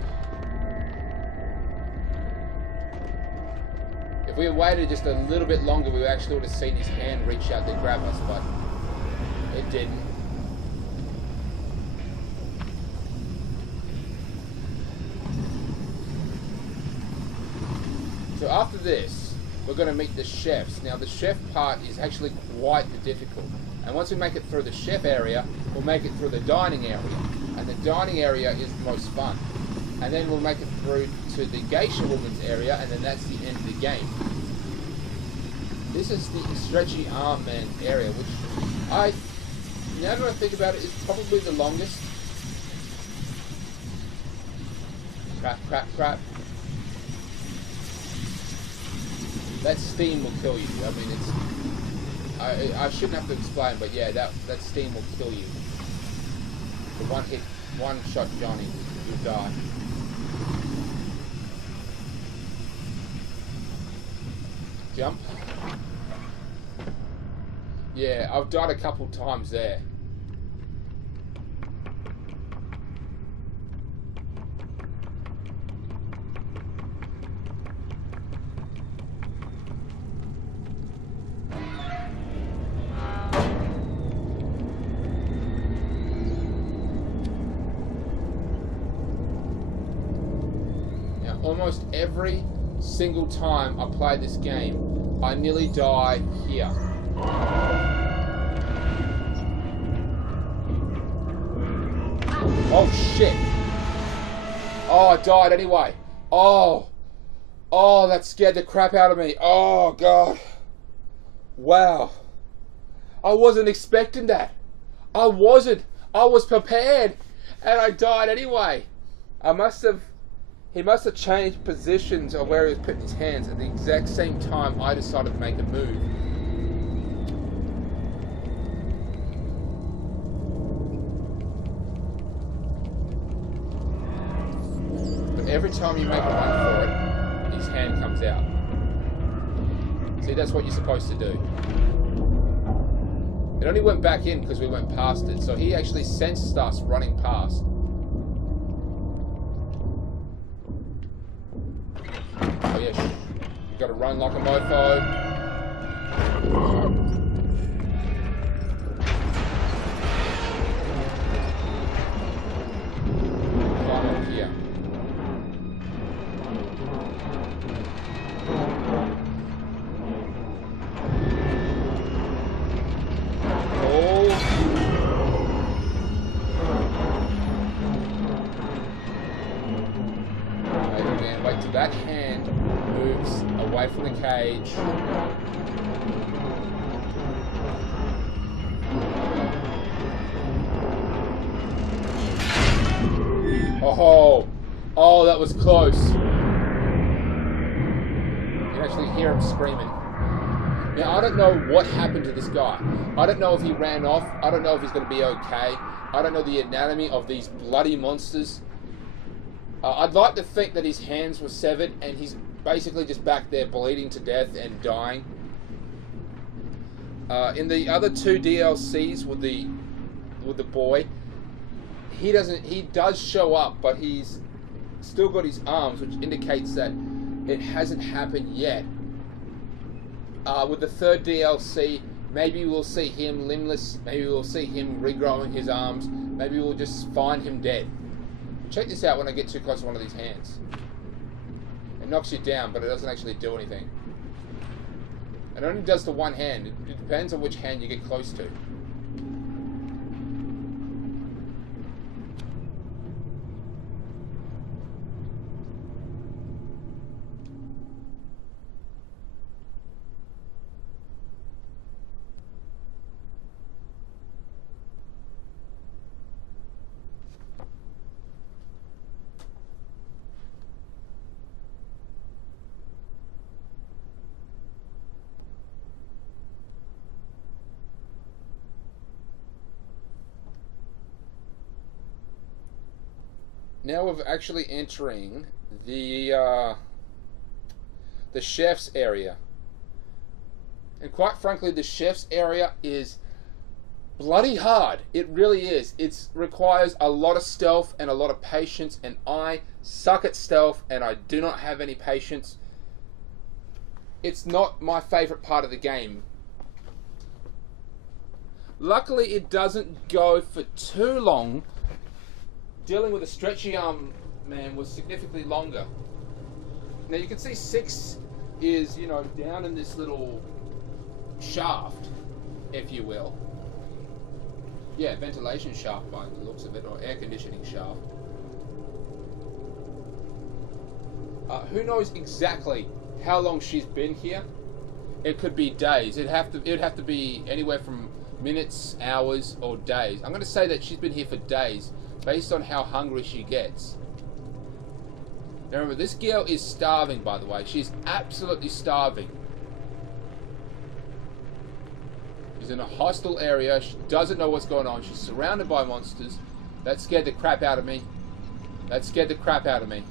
If we had waited just a little bit longer, we actually would have seen his hand reach out to grab us, but it didn't. So after this, we're going to meet the chefs. Now the chef part is actually quite difficult. And once we make it through the chef area, we'll make it through the dining area. And the dining area is the most fun. And then we'll make it through to the geisha woman's area, and then that's the end of the game. This is the stretchy arm man area, which now that I think about it, is probably the longest. Crap, crap, crap. That steam will kill you. I mean, it's... I shouldn't have to explain, but yeah, that steam will kill you. The one hit, one shot Johnny, you'll die. Jump. Yeah, I've died a couple times there. Almost every single time I play this game, I nearly die here. Oh shit! Oh, I died anyway. Oh, that scared the crap out of me. Oh god. Wow. I wasn't expecting that. I wasn't. I was prepared, and I died anyway. He must have changed positions of where he was putting his hands at the exact same time I decided to make a move. But every time you make a run for it, his hand comes out. See, that's what you're supposed to do. It only went back in because we went past it, so he actually sensed us running past. Oh yeah, you gotta run like a mofo. Climb up here. that hand moves away from the cage. Oh, that was close. You can actually hear him screaming. Now, I don't know what happened to this guy. I don't know if he ran off. I don't know if he's going to be okay. I don't know the anatomy of these bloody monsters. I'd like to think that his hands were severed and he's basically just back there bleeding to death and dying. In the other two DLCs with the boy, he does show up, but he's still got his arms, which indicates that it hasn't happened yet. With the third DLC, maybe we'll see him limbless, maybe we'll see him regrowing his arms, maybe we'll just find him dead. Check this out when I get too close to one of these hands. It knocks you down, but it doesn't actually do anything. It only does to one hand. It depends on which hand you get close to. Now we're actually entering the chef's area. And quite frankly, the chef's area is bloody hard. It really is. It requires a lot of stealth and a lot of patience, and I suck at stealth and I do not have any patience. It's not my favorite part of the game. Luckily, it doesn't go for too long. Dealing with a stretchy arm man was significantly longer. Now you can see 6 is, you know, down in this little shaft, if you will. Yeah, ventilation shaft by the looks of it, or air conditioning shaft. Who knows exactly how long she's been here? It could be days. It'd have to be anywhere from minutes, hours, or days. I'm going to say that she's been here for days, based on how hungry she gets. Now remember, this girl is starving, by the way. She's absolutely starving. She's in a hostile area. She doesn't know what's going on. She's surrounded by monsters. That scared the crap out of me. That scared the crap out of me.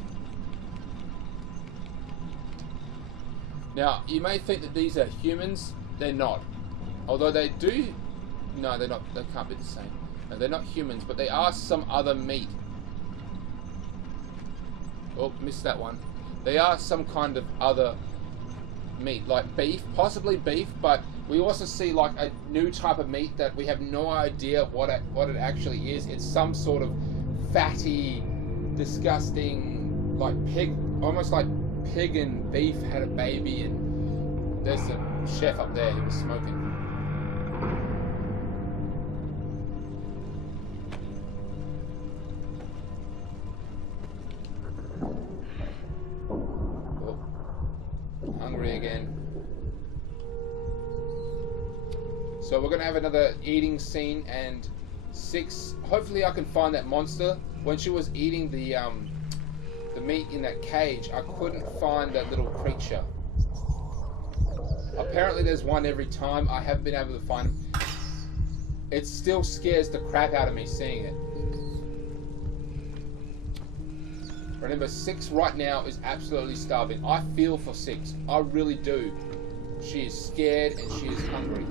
Now, you may think that these are humans. They're not. Although they do... No, they're not. They can't be the same. No, they're not humans, but they are some other meat. Oh, missed that one. They are some kind of other meat, like beef, possibly beef, but we also see like a new type of meat that we have no idea what it actually is. It's some sort of fatty, disgusting, like pig, almost like pig and beef had a baby, and there's the chef up there who was smoking. Hungry again. So we're gonna have another eating scene, and 6. Hopefully, I can find that monster. When she was eating the meat in that cage, I couldn't find that little creature. Apparently, there's one every time. I haven't been able to find him. It still scares the crap out of me seeing it. Remember, 6 right now is absolutely starving. I feel for 6. I really do. She is scared and she is hungry.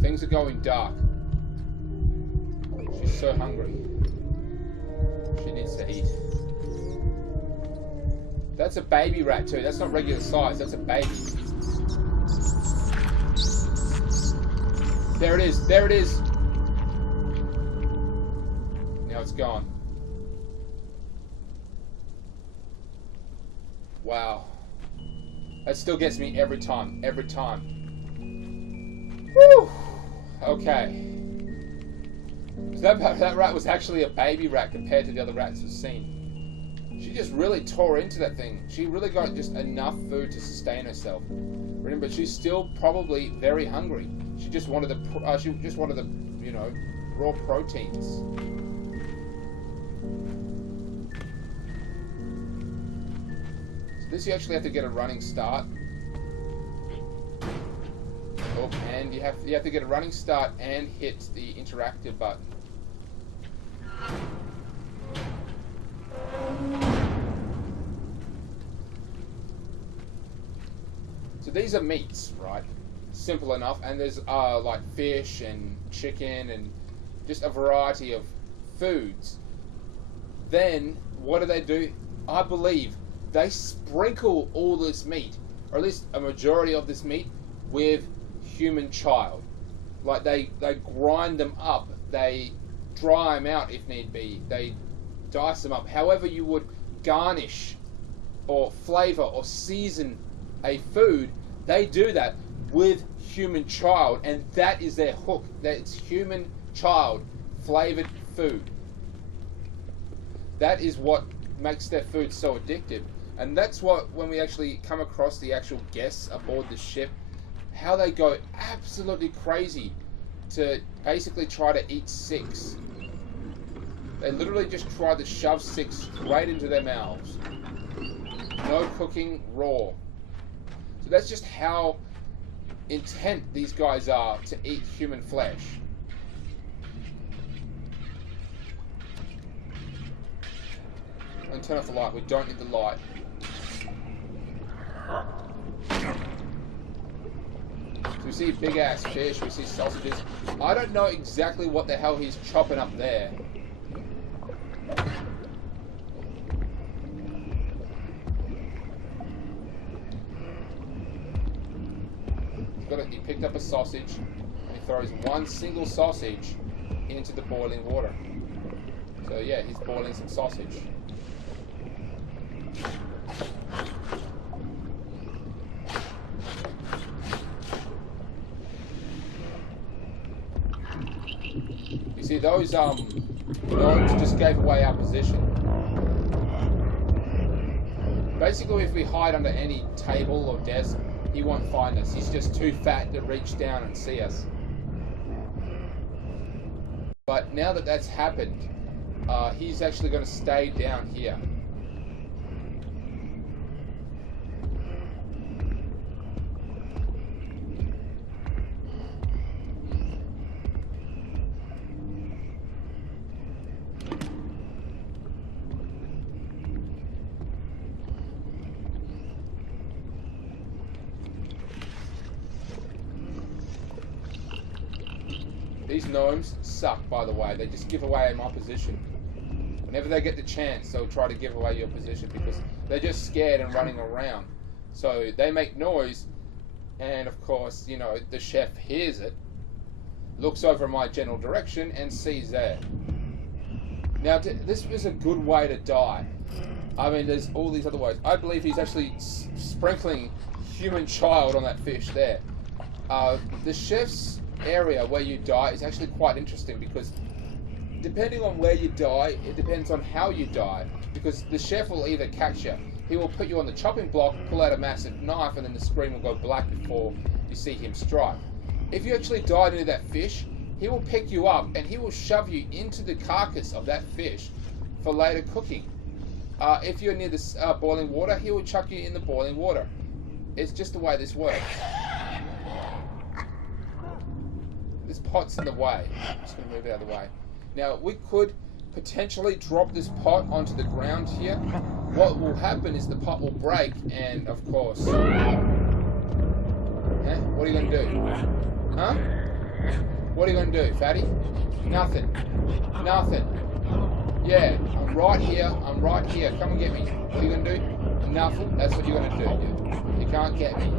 Things are going dark. She's so hungry. She needs to eat. That's a baby rat too. That's not regular size. That's a baby. There it is. There it is. Now it's gone. Wow. That still gets me every time. Every time. Woo! Okay. So that rat was actually a baby rat compared to the other rats we've seen. She just really tore into that thing. She really got just enough food to sustain herself. Remember, she's still probably very hungry. She just wanted the you know, raw proteins. So this you actually have to get a running start. Oh, and you have to get a running start and hit the interactive button. So these are meats, right? Simple enough, and there's like fish and chicken and just a variety of foods. Then what do? I believe they sprinkle all this meat, or at least a majority of this meat, with human child. Like they grind them up, they dry them out if need be, they dice them up. However you would garnish or flavor or season a food, they do that with human child, and that is their hook. That it's human child flavored food. That is what makes their food so addictive. And that's what, when we actually come across the actual guests aboard the ship, how they go absolutely crazy to basically try to eat six. They literally just try to shove six straight into their mouths. No cooking, raw. So that's just how intent these guys are to eat human flesh. And turn off the light. We don't need the light. So we see big ass fish, we see sausages. I don't know exactly what the hell he's chopping up there. He picked up a sausage and he throws one single sausage into the boiling water. So yeah, he's boiling some sausage. You see, those dogs just gave away our position. Basically, if we hide under any table or desk, he won't find us. He's just too fat to reach down and see us. But now that that's happened, he's actually going to stay down here. These gnomes suck, by the way. They just give away my position. Whenever they get the chance, they'll try to give away your position because they're just scared and running around. So they make noise, and of course, you know, the chef hears it, looks over in my general direction, and sees that. Now, this was a good way to die. I mean, there's all these other ways. I believe he's actually sprinkling human child on that fish there. The chef's area where you die is actually quite interesting because depending on where you die, it depends on how you die, because the chef will either catch you, he will put you on the chopping block, pull out a massive knife, and then the screen will go black before you see him strike. If you actually died into that fish, he will pick you up and he will shove you into the carcass of that fish for later cooking. If you're near the boiling water, he will chuck you in the boiling water. It's just the way this works. This pot's in the way. I'm just going to move it out of the way. Now, we could potentially drop this pot onto the ground here. What will happen is the pot will break, and of course... What are you going to do? Huh? What are you going to do, fatty? Nothing. Nothing. Yeah, I'm right here. I'm right here. Come and get me. What are you going to do? Nothing. That's what you're going to do. You can't get me.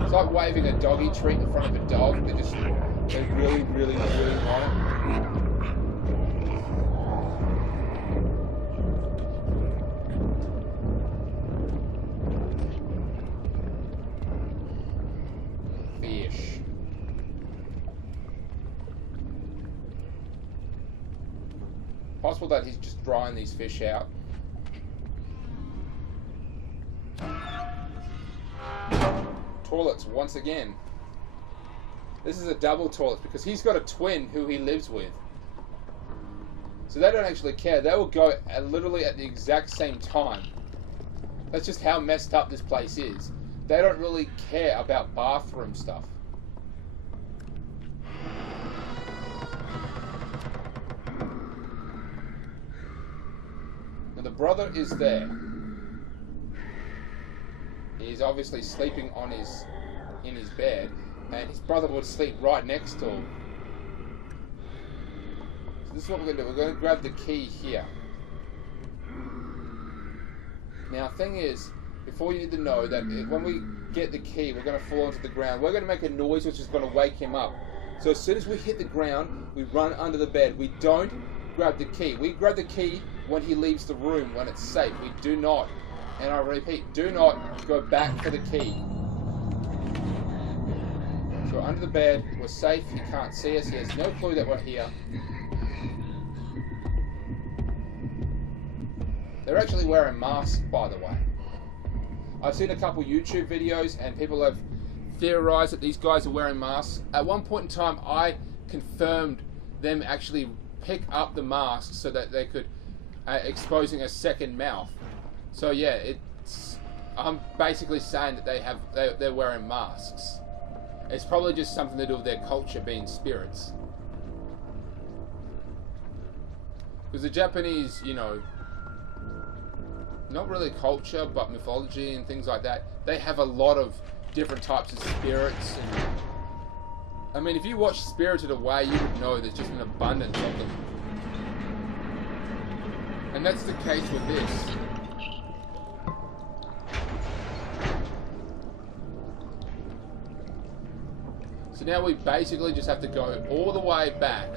It's like waving a doggy treat in front of a dog. They really, really, really want it. Fish. possible that he's just drying these fish out. Toilets once again. This is a double toilet because he's got a twin who he lives with. So they don't actually care. They will go literally at the exact same time. That's just how messed up this place is. They don't really care about bathroom stuff. Now the brother is there. He's obviously sleeping on in his bed, and his brother would sleep right next to him. So this is what we're going to do. We're going to grab the key here. Now, thing is, before you need to know that when we get the key, we're going to fall onto the ground. We're going to make a noise which is going to wake him up. So as soon as we hit the ground, we run under the bed. We don't grab the key. We grab the key when he leaves the room, when it's safe. We do not, and I repeat, do not go back for the key. So we're under the bed, we're safe, he can't see us, he has no clue that we're here. They're actually wearing masks, by the way. I've seen a couple YouTube videos and people have theorized that these guys are wearing masks. At one point in time, I confirmed them actually pick up the masks so that they could, exposing a second mouth. So yeah, I'm basically saying that they're wearing masks. It's probably just something to do with their culture being spirits. Because the Japanese, you know, not really culture, but mythology and things like that, they have a lot of different types of spirits. And I mean, if you watch Spirited Away, you would know there's just an abundance of them. And that's the case with this. So now we basically just have to go all the way back.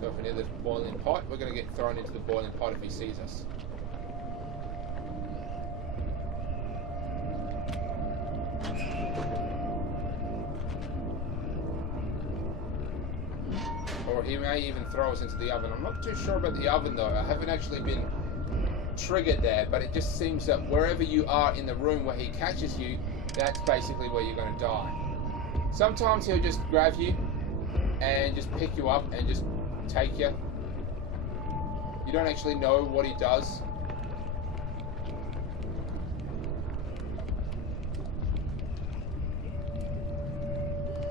So if we're near the boiling pot, we're going to get thrown into the boiling pot if he sees us. Or he may even throw us into the oven. I'm not too sure about the oven though. I haven't actually been triggered there, but it just seems that wherever you are in the room where he catches you, that's basically where you're going to die. Sometimes he'll just grab you and just pick you up and just take you. You don't actually know what he does.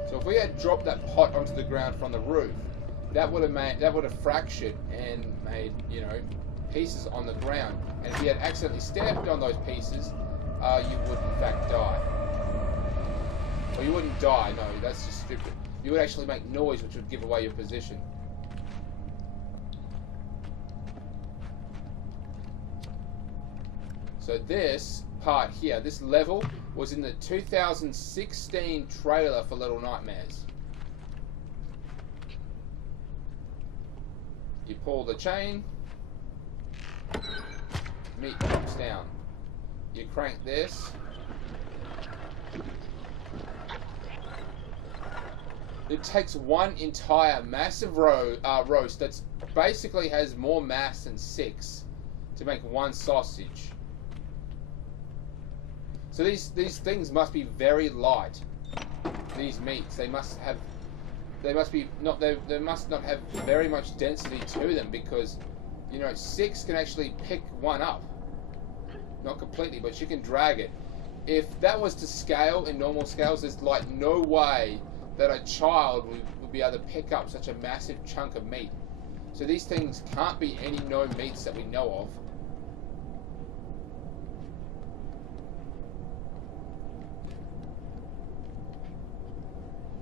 So if we had dropped that pot onto the ground from the roof, that would have fractured and made, you know, pieces on the ground. And if you had accidentally stepped on those pieces, you would in fact die. Or you wouldn't die, no, that's just stupid. You would actually make noise which would give away your position. So this part here, this level, was in the 2016 trailer for Little Nightmares. You pull the chain, meat drops down. You crank this. It takes one entire massive roast that's basically has more mass than 6 to make one sausage. So these things must be very light. These meats, they must not have very much density to them, because, you know, 6 can actually pick one up. Not completely, but she can drag it. If that was to scale in normal scales, there's like no way that a child would be able to pick up such a massive chunk of meat. So these things can't be any known meats that we know of.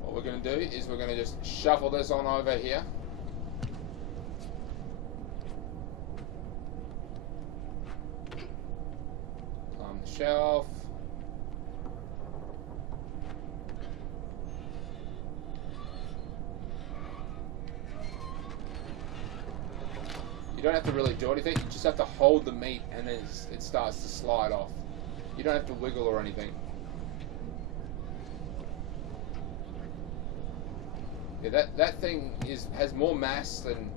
What we're going to do is we're going to just shuffle this on over here. On the shelf. You don't have to really do anything. You just have to hold the meat, and then it starts to slide off. You don't have to wiggle or anything. Yeah, that thing has more mass than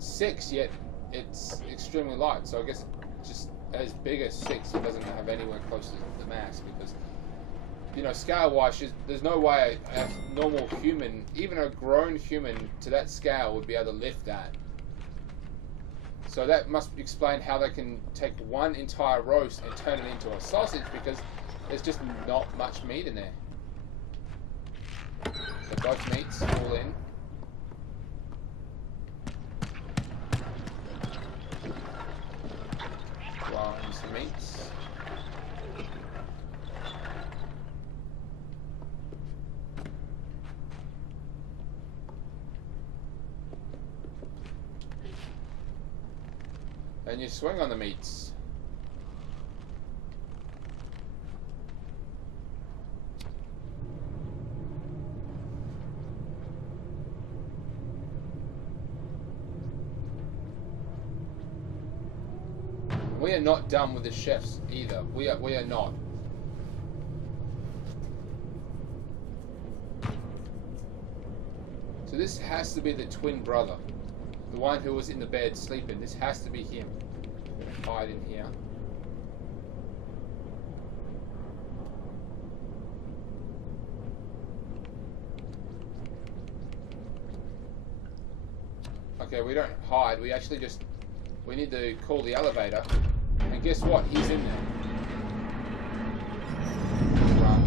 6, yet it's extremely light. So I guess just as big as 6, it doesn't have anywhere close to the mass, because, you know, scale-wise, there's no way a normal human, even a grown human to that scale, would be able to lift that. So that must explain how they can take one entire roast and turn it into a sausage, because there's just not much meat in there. So both meats all in. Grind some meats. And you swing on the meats. We are not done with the chefs either. We are not. So this has to be the twin brother. The one who was in the bed sleeping. This has to be him. Hide in here. Okay, we don't hide. We actually just... We need to call the elevator. And guess what? He's in there. Run.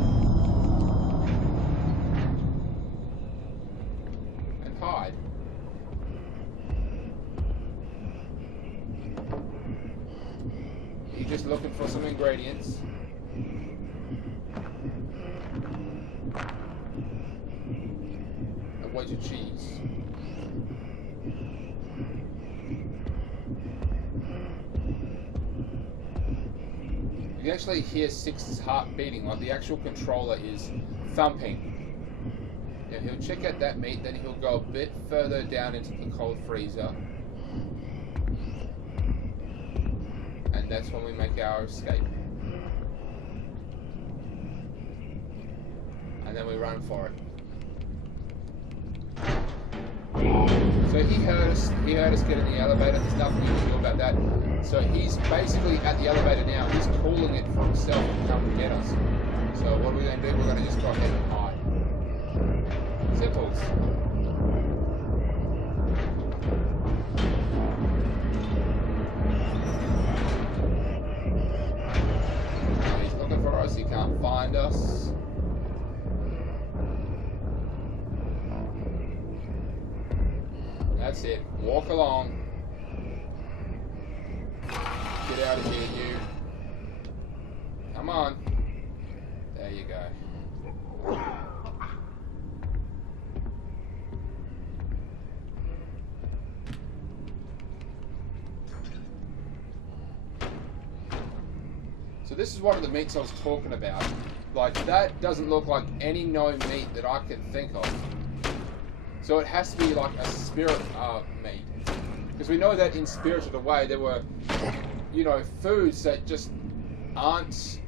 And hide. You're just looking for some ingredients. A wedge of cheese. You can actually hear Six's heart beating, like the actual controller is thumping. Yeah, he'll check out that meat, then he'll go a bit further down into the cold freezer. And that's when we make our escape. And then we run for it. So he heard us get in the elevator. There's nothing you can do about that. So he's basically at the elevator now. He's calling it for himself to come and get us. So what are we going to do? We're going to just go ahead and hide. Simples. He's looking for us. He can't find us. That's it. Walk along. Get out of here, you. Come on. There you go. So this is one of the meats I was talking about. Like, that doesn't look like any known meat that I can think of. So it has to be like a spirit meat. Because we know that in Spirited Away there were, you know, foods that just aren't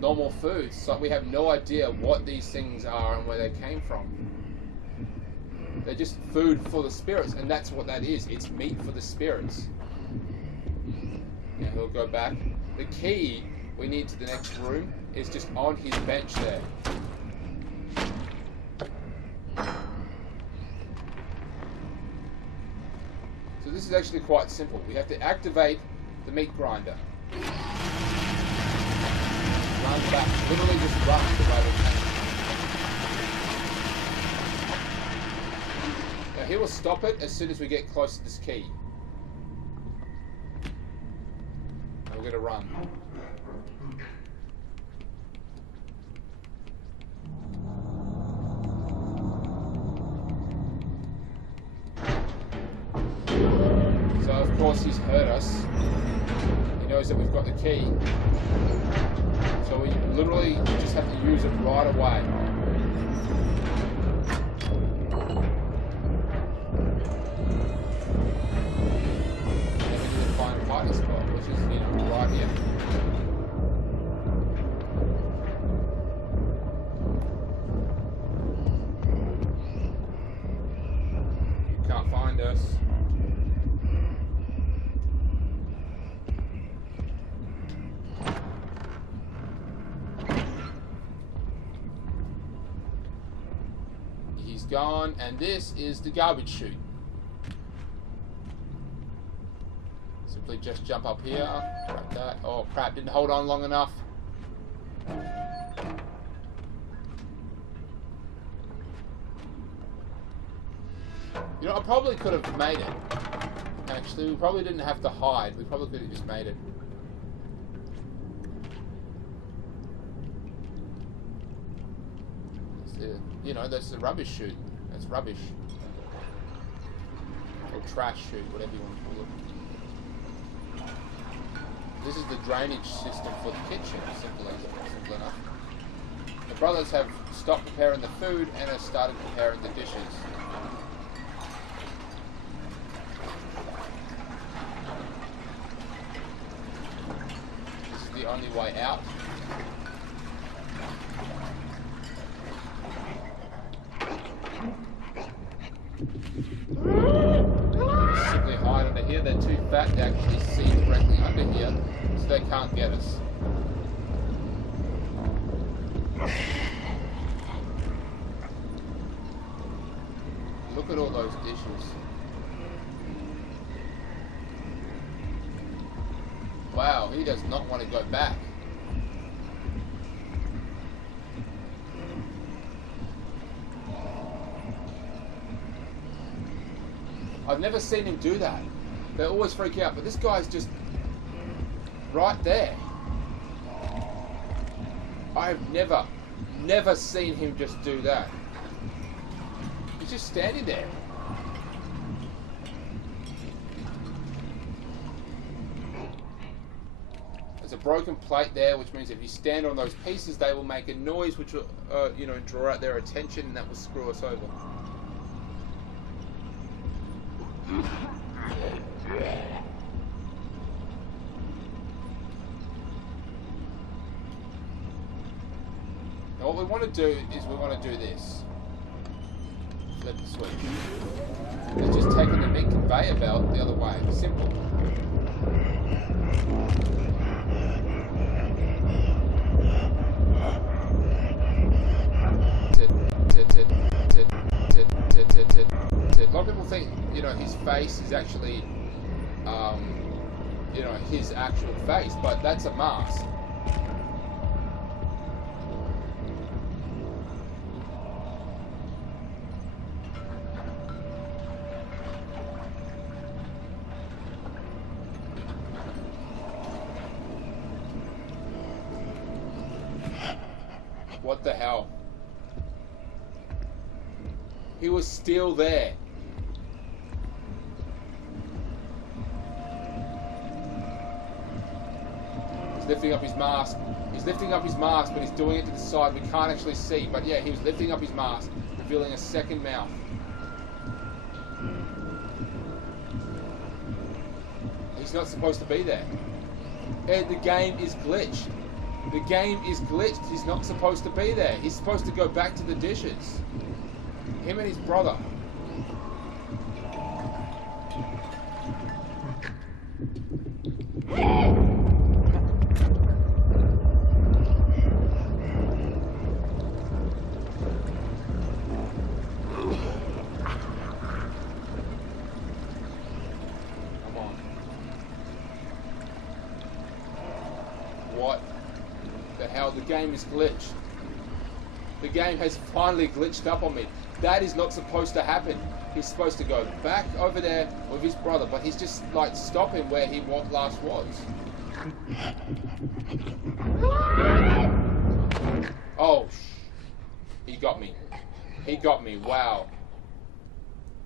normal foods. So we have no idea what these things are and where they came from. They're just food for the spirits, and that's what that is. It's meat for the spirits. Now he'll go back. The key we need to the next room is just on his bench there. So this is actually quite simple. We have to activate the meat grinder. Run back. Literally just run the way we can. Now he will stop it as soon as we get close to this key. And we're going to run. So of course he's heard us. He knows that we've got the key. So we literally just have to use it right away. gone, and this is the garbage chute. Simply just jump up here, like that. Oh crap, didn't hold on long enough. You know, I probably could have made it. Actually, we probably didn't have to hide. We probably could have just made it. You know, that's the rubbish chute. That's rubbish. Or trash chute, whatever you want to call it. This is the drainage system for the kitchen. Simple enough. The brothers have stopped preparing the food and have started preparing the dishes. This is the only way out. Simply hide under here. They're too fat to actually see directly under here, so they can't get us. Look at all those dishes. Wow, he does not want to go back. I've never seen him do that. They always freak out, but this guy's just right there. I've never seen him just do that. He's just standing there. There's a broken plate there, which means if you stand on those pieces, they will make a noise, which will, you know, draw out their attention, and that will screw us over. Now what we want to do is we want to do this. Flip the switch. It's just taking the big conveyor belt the other way. Simple. A lot of people think, you know, his face is actually, you know, his actual face, but that's a mask. What the hell? He was still there. He's lifting up his mask. He's lifting up his mask, but he's doing it to the side. We can't actually see. But yeah, he was lifting up his mask, revealing a second mouth. He's not supposed to be there. And the game is glitched. The game is glitched. He's not supposed to be there. He's supposed to go back to the dishes. Him and his brother. Come on. What the hell? The game is glitched. The game has finally glitched up on me. That is not supposed to happen. He's supposed to go back over there with his brother, but he's just like stopping where he last was. Oh, he got me. He got me. Wow.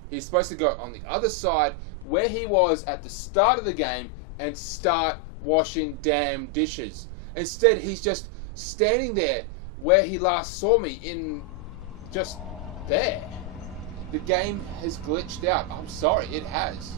He's supposed to go on the other side where he was at the start of the game and start washing damn dishes. Instead, he's just standing there where he last saw me, in just there. The game has glitched out. I'm sorry, it has.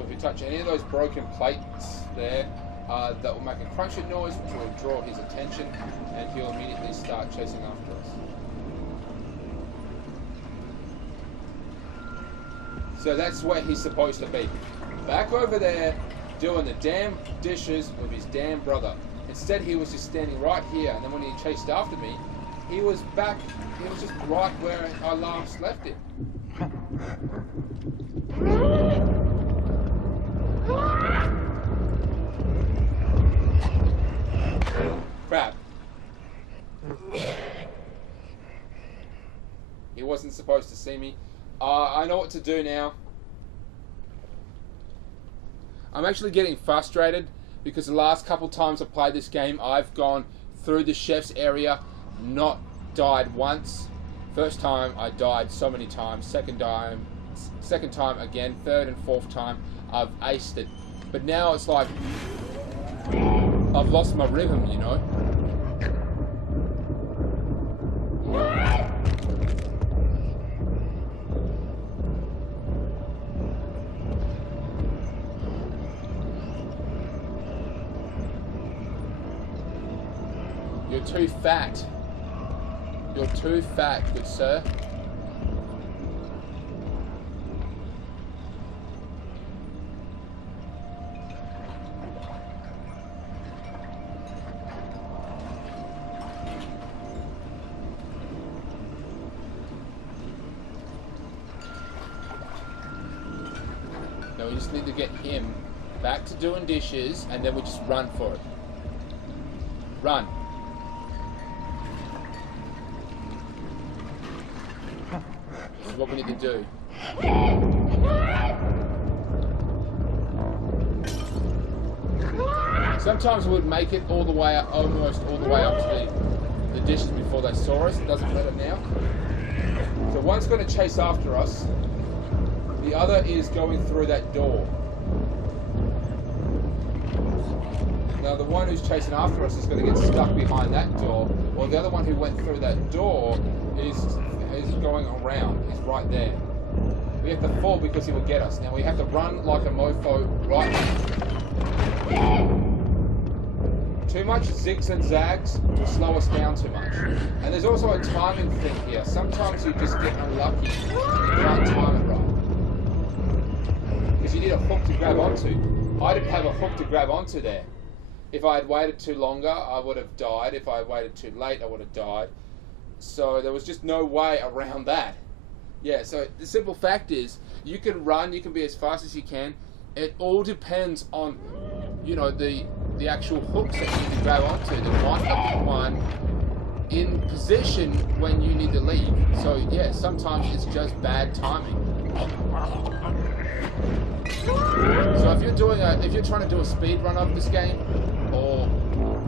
So if you touch any of those broken plates there, that will make a crunching noise, which will draw his attention, and he'll immediately start chasing after us. So that's where he's supposed to be. Back over there, doing the damn dishes with his damn brother. Instead, he was just standing right here, and then when he chased after me, he was just right where I last left him. Crap. He wasn't supposed to see me. I know what to do now. I'm actually getting frustrated because the last couple times I played this game, I've gone through the chef's area, not died once. First time I died so many times. Second time again. Third and fourth time I've aced it. But now it's like I've lost my rhythm, you know. You're too fat. You're too fat, good sir. No, we just need to get him back to doing dishes, and then we just run for it. Run. This is what we need to do. Sometimes we would make it all the way up, almost all the way up to the dishes before they saw us. It doesn't matter now. So one's going to chase after us. The other is going through that door. Now the one who's chasing after us is going to get stuck behind that door, while the other one who went through that door is going around. He's right there. We have to fall because he will get us. Now we have to run like a mofo right now. Too much zigs and zags will slow us down too much. And there's also a timing thing here. Sometimes you just get unlucky and you can't time it right. Because you need a hook to grab onto. I didn't have a hook to grab onto there. If I had waited too longer, I would have died. If I had waited too late, I would have died. So there was just no way around that. Yeah, so the simple fact is, you can run, you can be as fast as you can. It all depends on, you know, the actual hooks that you need to grab onto. The one in position when you need to leave. So yeah, sometimes it's just bad timing. So if you're trying to do a speed run of this game, or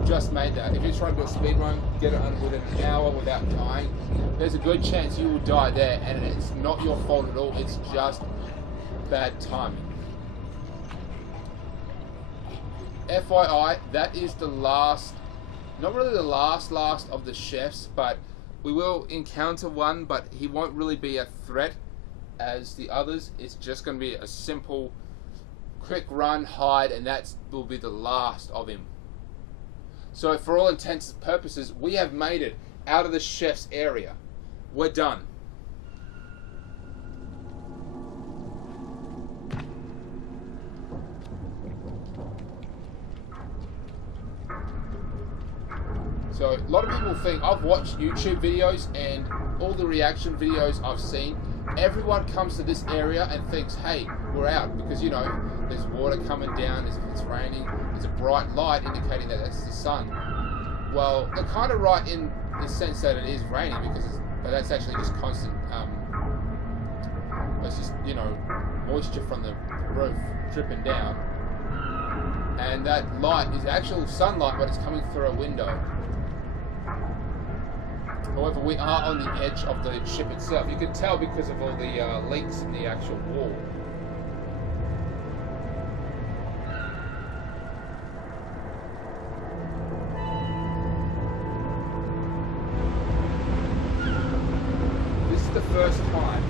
just made that, if you're trying to do a speed run, get it under within an hour without dying, there's a good chance you will die there, and it's not your fault at all. It's just bad timing. FYI, that is the last, not really the last of the chefs, but we will encounter one, but he won't really be a threat as the others. It's just going to be a simple quick run, hide, and that will be the last of him. So for all intents and purposes, we have made it out of the chef's area. We're done. So a lot of people think, I've watched YouTube videos and all the reaction videos I've seen, everyone comes to this area and thinks, hey, we're out, because, you know, there's water coming down, it's raining, there's a bright light indicating that that's the sun. Well, they're kind of right in the sense that it is raining, but that's actually just constant, it's just, you know, moisture from the roof dripping down. And that light is actual sunlight, but it's coming through a window. However, we are on the edge of the ship itself. You can tell because of all the leaks in the actual wall. This is the first time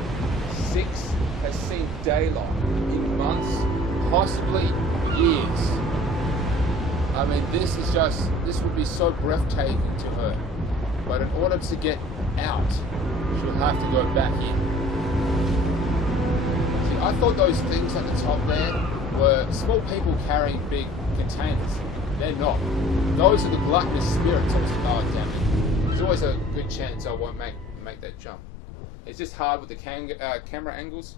Six has seen daylight in months, possibly years. I mean, this would be so breathtaking to her. But in order to get out, she'll have to go back in. See, I thought those things at the top there were small people carrying big containers. They're not. Those are the gluttonous spirits. Oh, damn it. There's always a good chance I won't make that jump. It's just hard with the camera angles.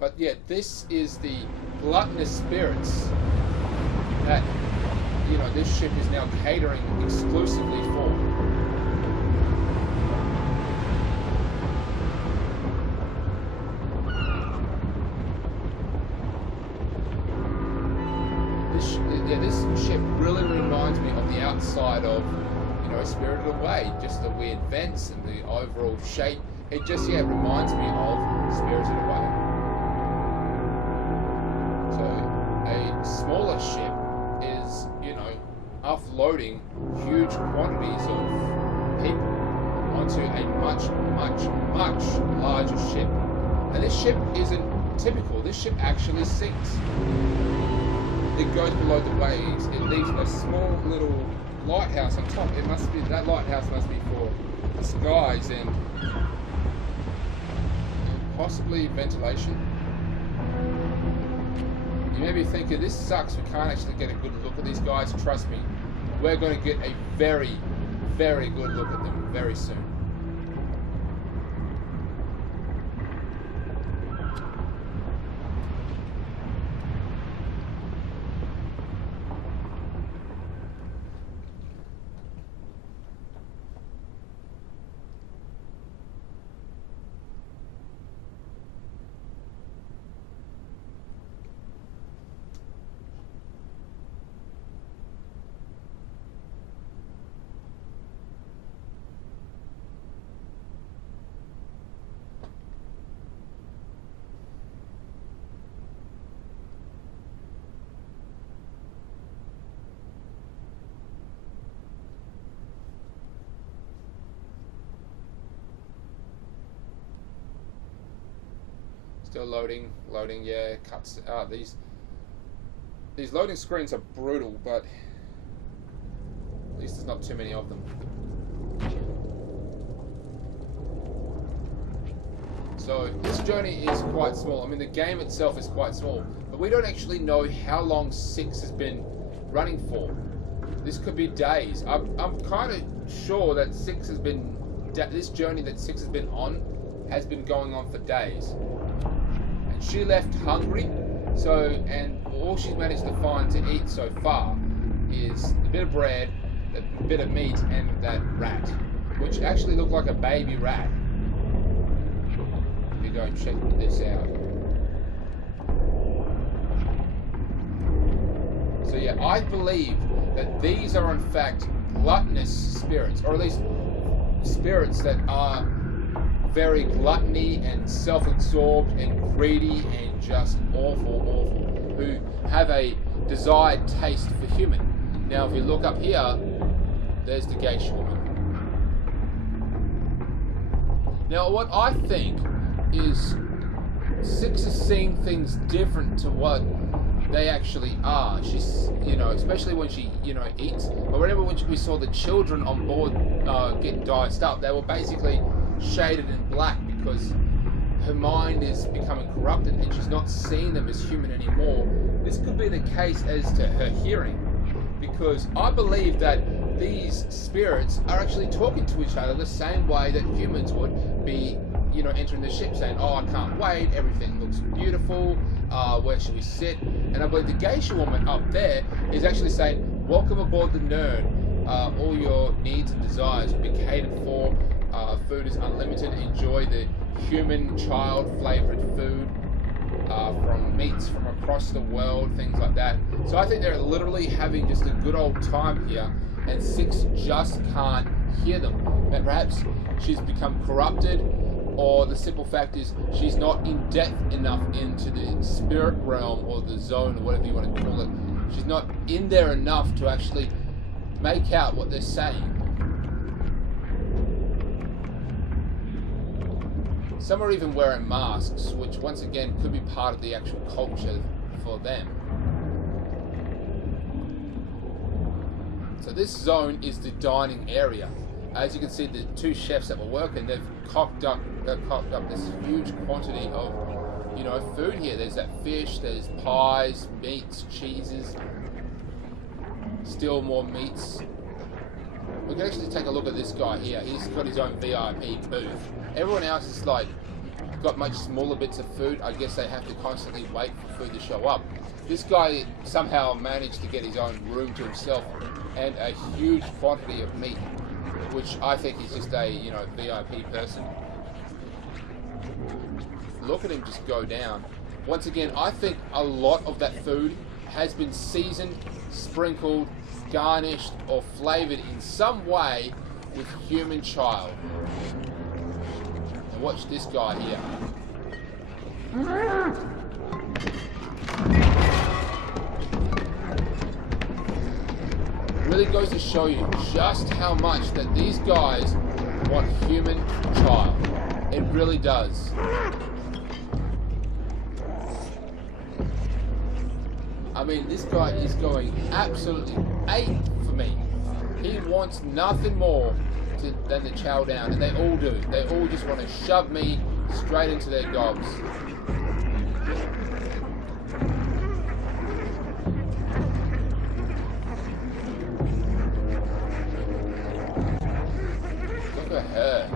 But yeah, this is the gluttonous spirits that, you know, this ship is now catering exclusively for. This ship really reminds me of the outside of, you know, Spirited Away, just the weird vents and the overall shape. It just, yeah, reminds me of Spirited Away. So a smaller ship is, you know, offloading huge quantities of people onto a much, much, much larger ship. And this ship isn't typical. This ship actually sinks. It goes below the waves. It leaves a small little lighthouse on top. It must be, that lighthouse must be for the skies and possibly ventilation. You may be thinking, this sucks, we can't actually get a good look at these guys. Trust me, we're going to get a very, very good look at them very soon. Still loading, yeah, cuts. These loading screens are brutal, but at least there's not too many of them. So this journey is quite small. I mean, the game itself is quite small, but we don't actually know how long 6 has been running for. This could be days. I'm kind of sure that 6 has been, this journey that 6 has been on has been going on for days. She left hungry, so, and all she's managed to find to eat so far is a bit of bread, a bit of meat, and that rat, which actually looked like a baby rat. If you go and check this out. So yeah, I believe that these are in fact gluttonous spirits, or at least spirits that are very gluttony and self-absorbed and greedy and just awful, who have a desired taste for human. Now if you look up here, there's the geisha woman. Now what I think is 6 is seeing things different to what they actually are. She's, you know, especially when she, you know, eats, or whenever when we saw the children on board get diced up, they were basically shaded in black because her mind is becoming corrupted and she's not seeing them as human anymore. This could be the case as to her hearing, because I believe that these spirits are actually talking to each other the same way that humans would be, you know, entering the ship saying, oh, I can't wait, everything looks beautiful, where should we sit? And I believe the geisha woman up there is actually saying, welcome aboard the Nern, all your needs and desires will be catered for. Food is unlimited. Enjoy the human child flavored food from meats from across the world, things like that. So I think they're literally having just a good old time here, and 6 just can't hear them. And perhaps she's become corrupted, or the simple fact is she's not in depth enough into the spirit realm or the zone or whatever you want to call it. She's not in there enough to actually make out what they're saying. Some are even wearing masks, which once again could be part of the actual culture for them. So this zone is the dining area. As you can see, the two chefs that were working, they've cocked up this huge quantity of, you know, food here. There's that fish, there's pies, meats, cheeses, still more meats. We can actually take a look at this guy here. He's got his own VIP booth. Everyone else is like got much smaller bits of food. I guess they have to constantly wait for food to show up. This guy somehow managed to get his own room to himself and a huge quantity of meat, which I think is just a, you know, VIP person. Look at him just go down. Once again, I think a lot of that food has been seasoned, sprinkled, garnished, or flavored in some way with human child. And watch this guy here. Really goes to show you just how much that these guys want human child. It really does. I mean, this guy is going absolutely ape for me. He wants nothing more than to chow down, and they all do. They all just want to shove me straight into their gobs. Look at her.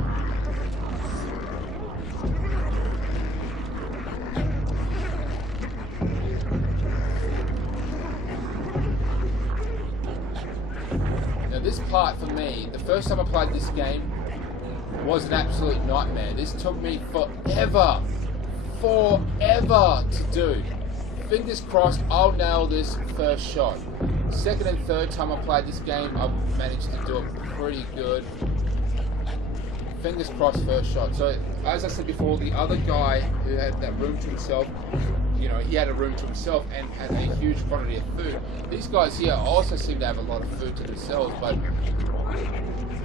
Now this part for me, the first time I played this game was an absolute nightmare. This took me forever to do. Fingers crossed I'll nail this first shot. Second and third time I played this game, I've managed to do it pretty good. Fingers crossed first shot. So as I said before, the other guy who had that room to himself, you know, he had a room to himself and had a huge quantity of food. These guys here also seem to have a lot of food to themselves, but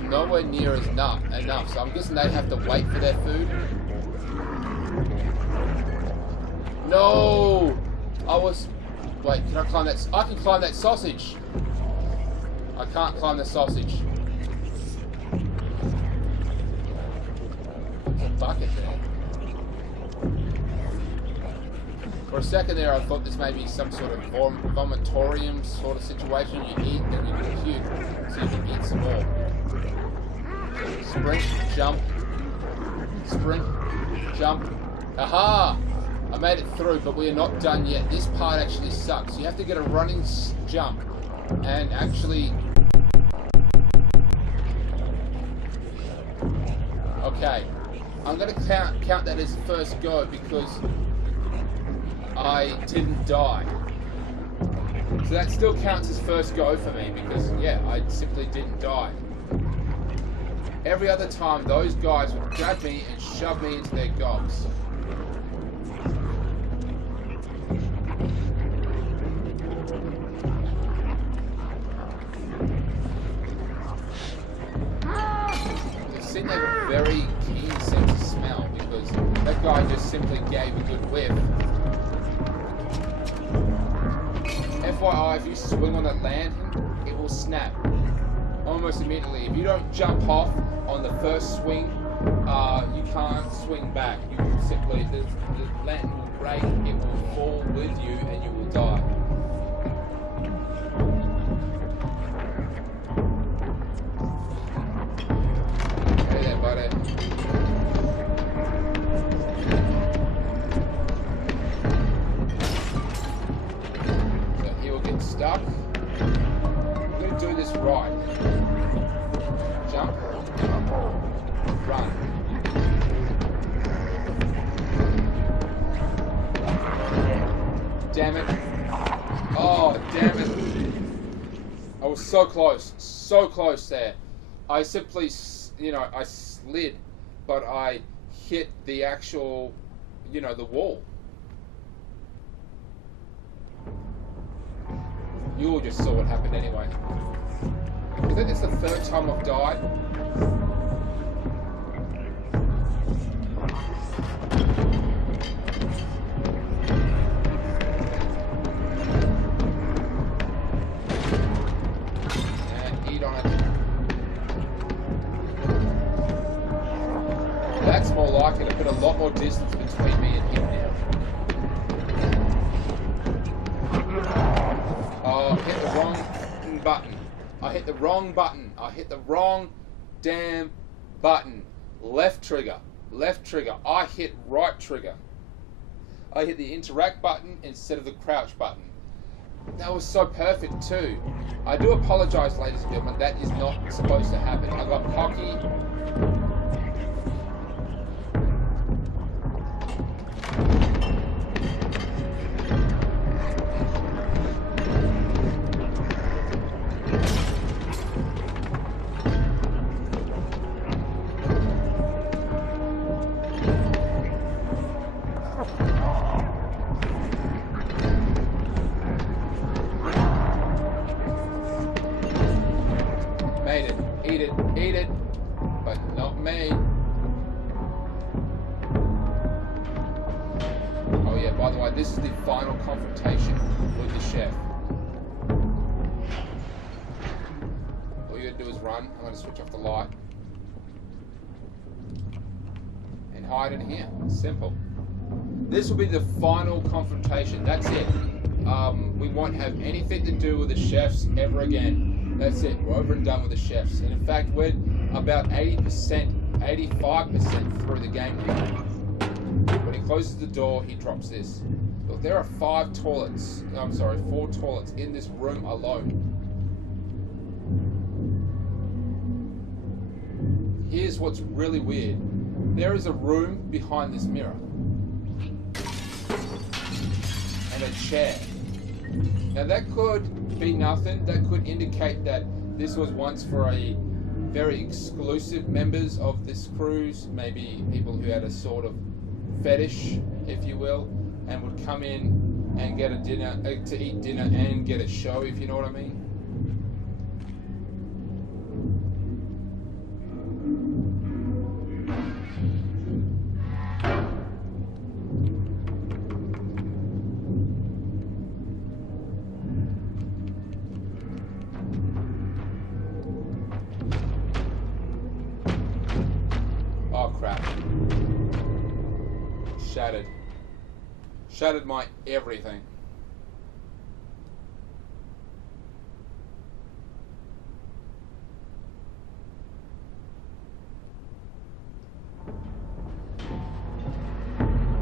nowhere near as enough. So I'm guessing they have to wait for their food. No! Wait, can I climb that? I can climb that sausage. I can't climb the sausage. There's a bucket there. For a second there, I thought this may be some sort of vomitorium sort of situation. You eat, then you can puke, so you can eat some more. Sprint, jump, sprint, jump. Aha! I made it through, but we are not done yet. This part actually sucks. You have to get a running jump and actually... Okay, I'm going to count that as first go because I didn't die. So that still counts as first go for me because, yeah, I simply didn't die. Every other time, those guys would grab me and shove me into their gobs. They seem to have a very keen sense of smell because that guy just simply gave a good whiff. FYI, if you swing on that lantern, it will snap almost immediately. If you don't jump off on the first swing, you can't swing back. You will simply, the lantern will break, it will fall with you, and you will die. Hey there, buddy. So he will get stuck. I'm going to do this right. Jump. Run. Damn it. Oh, damn it. I was so close there. I simply, you know, I slid, but I hit the actual, you know, the wall. You all just saw what happened anyway. I think it's the third time I've died. button. I hit the wrong button. I hit the wrong damn button. Left trigger. Left trigger. I hit right trigger. I hit the interact button instead of the crouch button. That was so perfect too. I do apologize, ladies and gentlemen. That is not supposed to happen. I got cocky. Made it. Eat it. Eat it. But not me. Oh yeah, by the way, this is the final confrontation with the chef. All you gotta do is run. I'm gonna switch off the light. And hide in here. Simple. This will be the final confrontation. That's it. We won't have anything to do with the chefs ever again. That's it. We're over and done with the chefs. And in fact, we're about 80%, 85% through the game now. When he closes the door, he drops this. Look, there are 4 toilets in this room alone. Here's what's really weird. There is a room behind this mirror. And a chair. Now that could be nothing. That could indicate that this was once for a very exclusive members of this cruise, maybe people who had a sort of fetish, if you will, and would come in and get a dinner, to eat dinner and get a show, if you know what I mean. Oh crap. Shattered. Shattered my everything.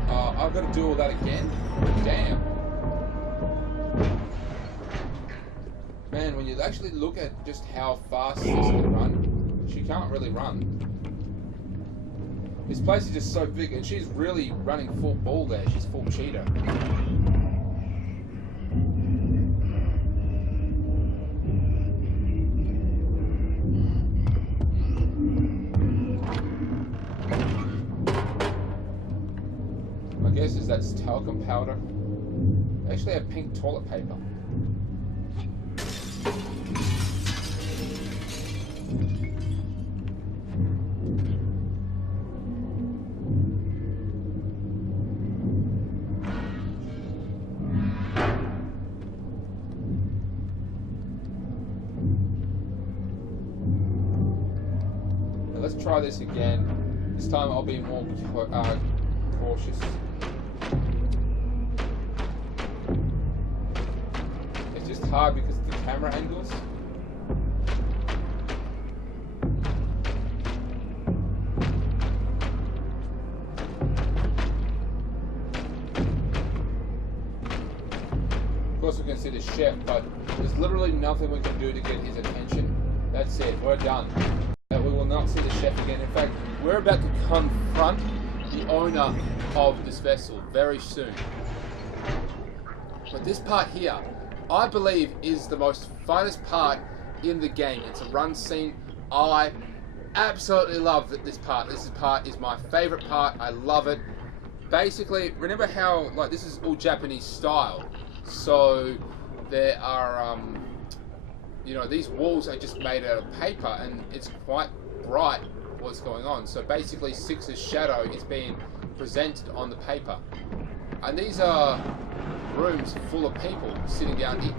I've got to do all that again? Damn. Man, when you actually look at just how fast this can run, she can't really run. This place is just so big, and she's really running full ball there. She's full cheetah. My guess is that's talcum powder. They actually have pink toilet paper. Let's try this again. This time I'll be more cautious. It's just hard because of the camera angles. Of course we can see the chef, but there's literally nothing we can do to get his attention. That's it, we're done. We will not see the chef again. In fact, we're about to confront the owner of this vessel very soon. But this part here, I believe, is the most funnest part in the game. It's a run scene. I absolutely love this part. This part is my favorite part. I love it. Basically, remember how, like, this is all Japanese style. So there are you know, these walls are just made out of paper, and it's quite bright what's going on. So basically Six's shadow is being presented on the paper. And these are rooms full of people sitting down eating.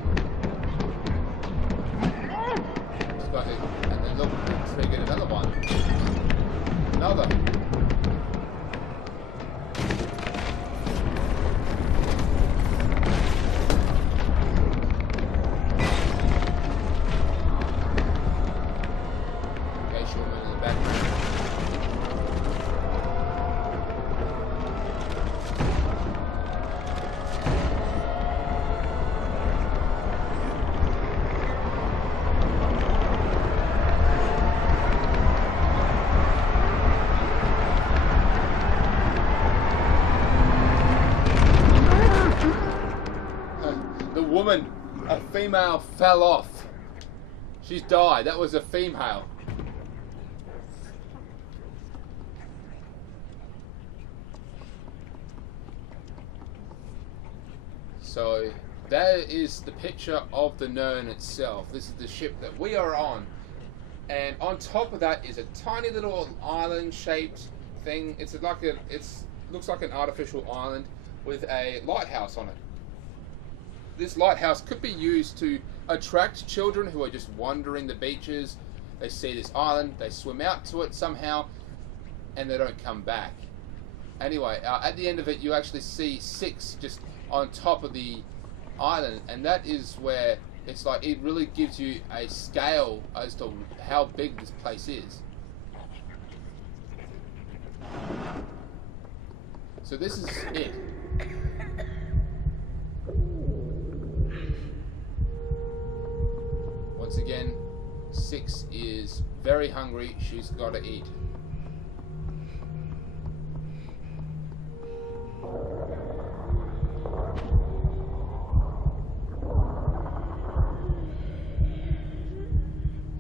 And then look, so we get another one. Another. woman, a female, fell off. She's died. That was a female. So that is the picture of the Nern itself. This is the ship that we are on. And on top of that is a tiny little island-shaped thing. It's looks like an artificial island with a lighthouse on it. This lighthouse could be used to attract children who are just wandering the beaches. They see this island, they swim out to it somehow, and they don't come back. Anyway, at the end of it, you actually see Six just on top of the island, and that is where it's like it really gives you a scale as to how big this place is. So this is it. Once again, Six is very hungry. She's got to eat.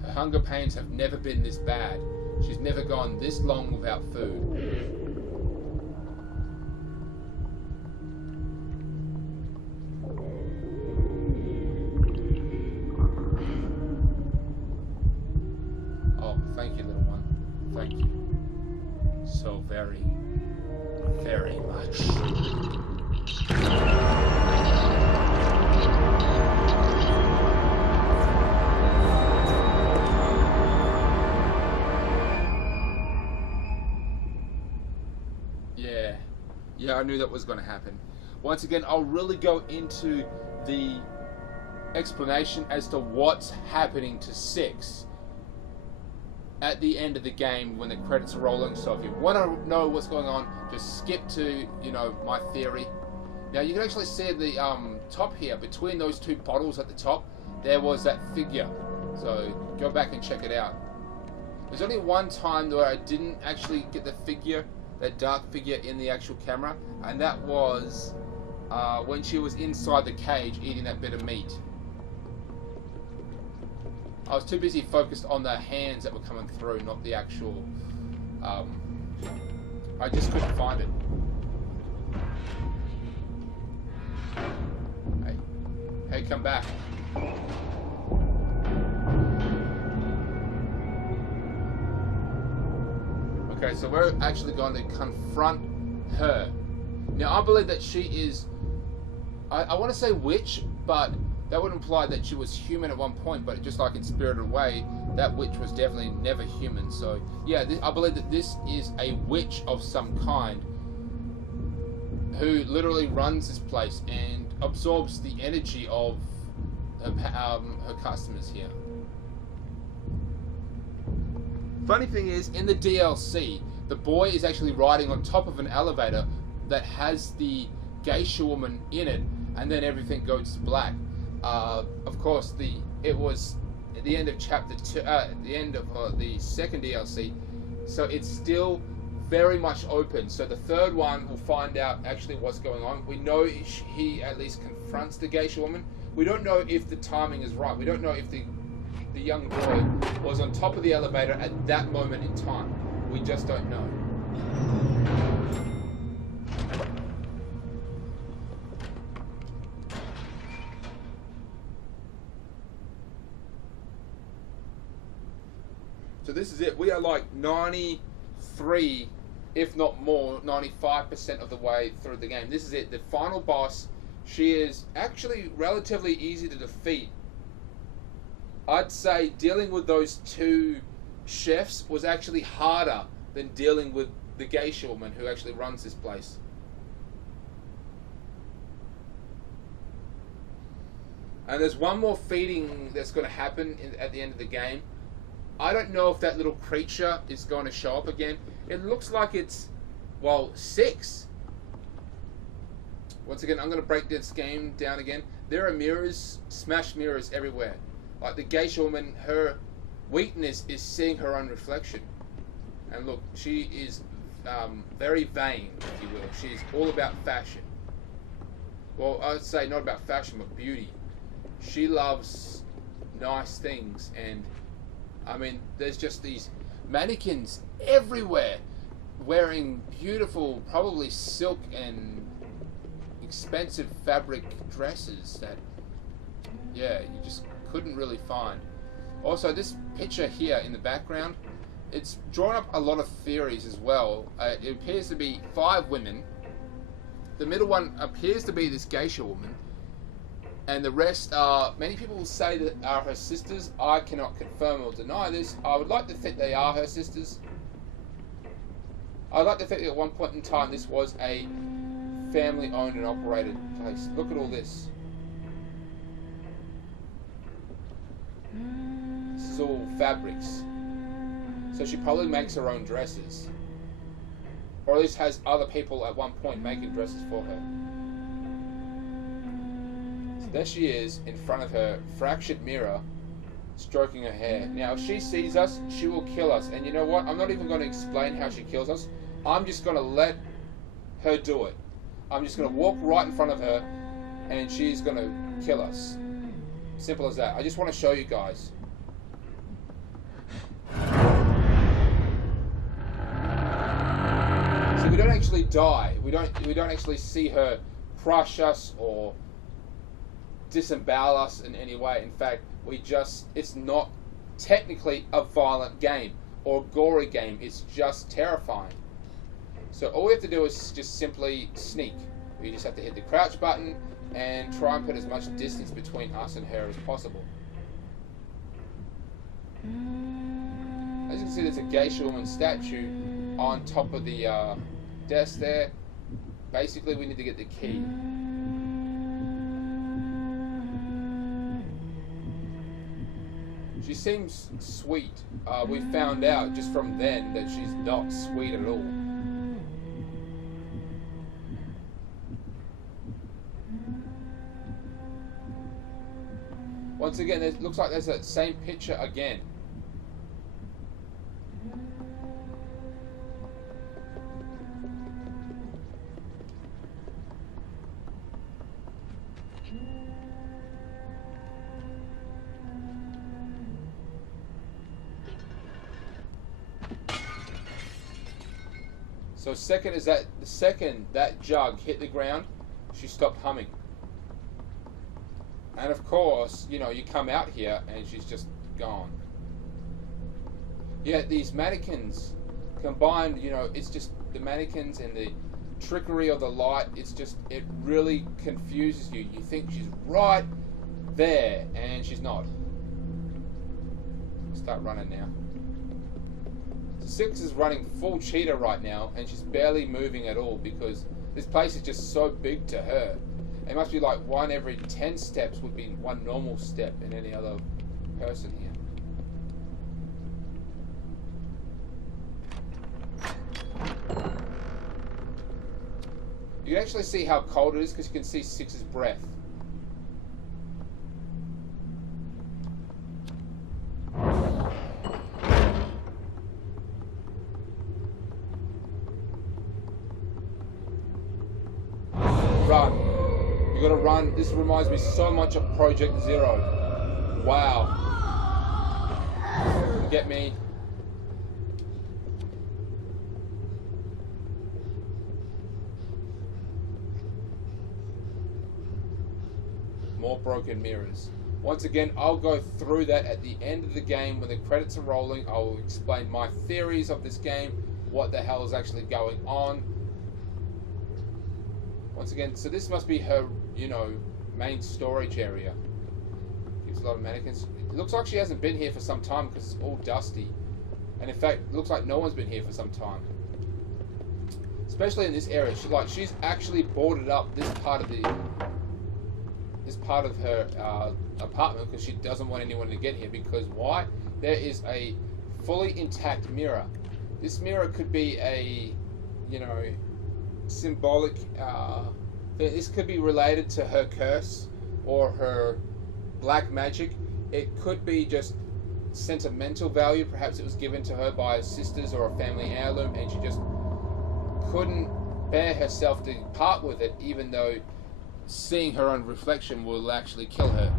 Her hunger pains have never been this bad. She's never gone this long without food. Thank you, little one. Thank you. So very, very much. Yeah, I knew that was going to happen. Once again, I'll really go into the explanation as to what's happening to Six at the end of the game when the credits are rolling. So if you want to know what's going on, just skip to, my theory. Now you can actually see at the top here, between those two bottles at the top, there was that figure. So go back and check it out. There's only one time where I didn't actually get the figure, that dark figure, in the actual camera, and that was when she was inside the cage eating that bit of meat. I was too busy focused on the hands that were coming through, not the actual... I just couldn't find it. Hey, come back. Okay, so we're actually going to confront her. Now, I believe that she is... I want to say witch, but that would imply that she was human at one point, but just like in Spirited Away, that witch was definitely never human. So, yeah, I believe that this is a witch of some kind who literally runs this place and absorbs the energy of her customers here. Funny thing is, in the DLC, the boy is actually riding on top of an elevator that has the geisha woman in it, and then everything goes black. Of course, it was at the end of chapter 2, at the end of the second DLC, so it's still very much open. So the third one, we'll find out actually what's going on. We know he at least confronts the geisha woman. We don't know if the timing is right. We don't know if the young boy was on top of the elevator at that moment in time. We just don't know. So this is it. We are like 93, if not more, 95% of the way through the game. This is it. The final boss. She is actually relatively easy to defeat. I'd say dealing with those two chefs was actually harder than dealing with the geisha woman who actually runs this place. And there's one more feeding that's going to happen at the end of the game. I don't know if that little creature is going to show up again. It looks like it's, well, 6. Once again, I'm going to break this game down again. There are mirrors, smashed mirrors everywhere. Like the geisha woman, her weakness is seeing her own reflection. And look, she is very vain, if you will. She's all about fashion. Well, I'd say not about fashion, but beauty. she loves nice things, and I mean, there's just these mannequins everywhere wearing beautiful, probably silk and expensive fabric dresses that, yeah, you just couldn't really find. Also, this picture here in the background, it's drawn up a lot of theories as well. It appears to be 5 women. The middle one appears to be this geisha woman, and the rest are, many people will say that are her sisters. I cannot confirm or deny this. I would like to think they are her sisters. I'd like to think that at one point in time this was a family owned and operated place. Look at all this. This is all fabrics. So she probably makes her own dresses. Or at least has other people at one point making dresses for her. So there she is in front of her fractured mirror, stroking her hair. Now if she sees us, she will kill us. And you know what? I'm not even going to explain how she kills us. I'm just going to let her do it. I'm just going to walk right in front of her and she's going to kill us. Simple as that. I just want to show you guys. So we don't actually die. We don't actually see her crush us or disembowel us in any way. In fact, it's not technically a violent game or a gory game. It's just terrifying. So all we have to do is just simply sneak. We just have to hit the crouch button and try and put as much distance between us and her as possible. As you can see, there's a geisha woman statue on top of the desk there. Basically, we need to get the key. She seems sweet. We found out just from then that she's not sweet at all. Once again, it looks like there's that same picture again. So the second that jug hit the ground, she stopped humming. And of course, you know, you come out here and she's just gone. Yeah, these mannequins combined, you know, it's just the mannequins and the trickery of the light, it really confuses you. You think she's right there and she's not. Start running now. So 6 is running full cheetah right now and she's barely moving at all because this place is just so big to her. It must be like 1 every 10 steps would be 1 normal step in any other person here. You can actually see how cold it is because you can see 6's breath. Run. You gotta run. This reminds me so much of Project Zero. Wow. Get me. More broken mirrors. Once again, I'll go through that at the end of the game when the credits are rolling. I'll explain my theories of this game, what the hell is actually going on. Once again, so this must be her, you know, main storage area. Gives a lot of mannequins. It looks like she hasn't been here for some time because it's all dusty. And in fact, it looks like no one's been here for some time. Especially in this area. She's actually boarded up this part of her apartment because she doesn't want anyone to get here. Because why? There is a fully intact mirror. This mirror could be a, you know, symbolic, this could be related to her curse or her black magic. It could be just sentimental value. Perhaps it was given to her by her sisters or a family heirloom and she just couldn't bear herself to part with it, even though seeing her own reflection will actually kill her.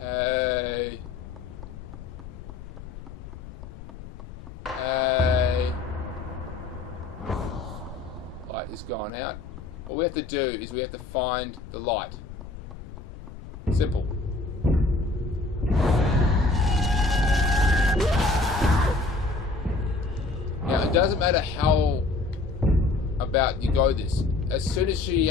Hey. Hey. Light is gone out. All we have to do is we have to find the light. Simple. Now, it doesn't matter how about you go this. As soon as she,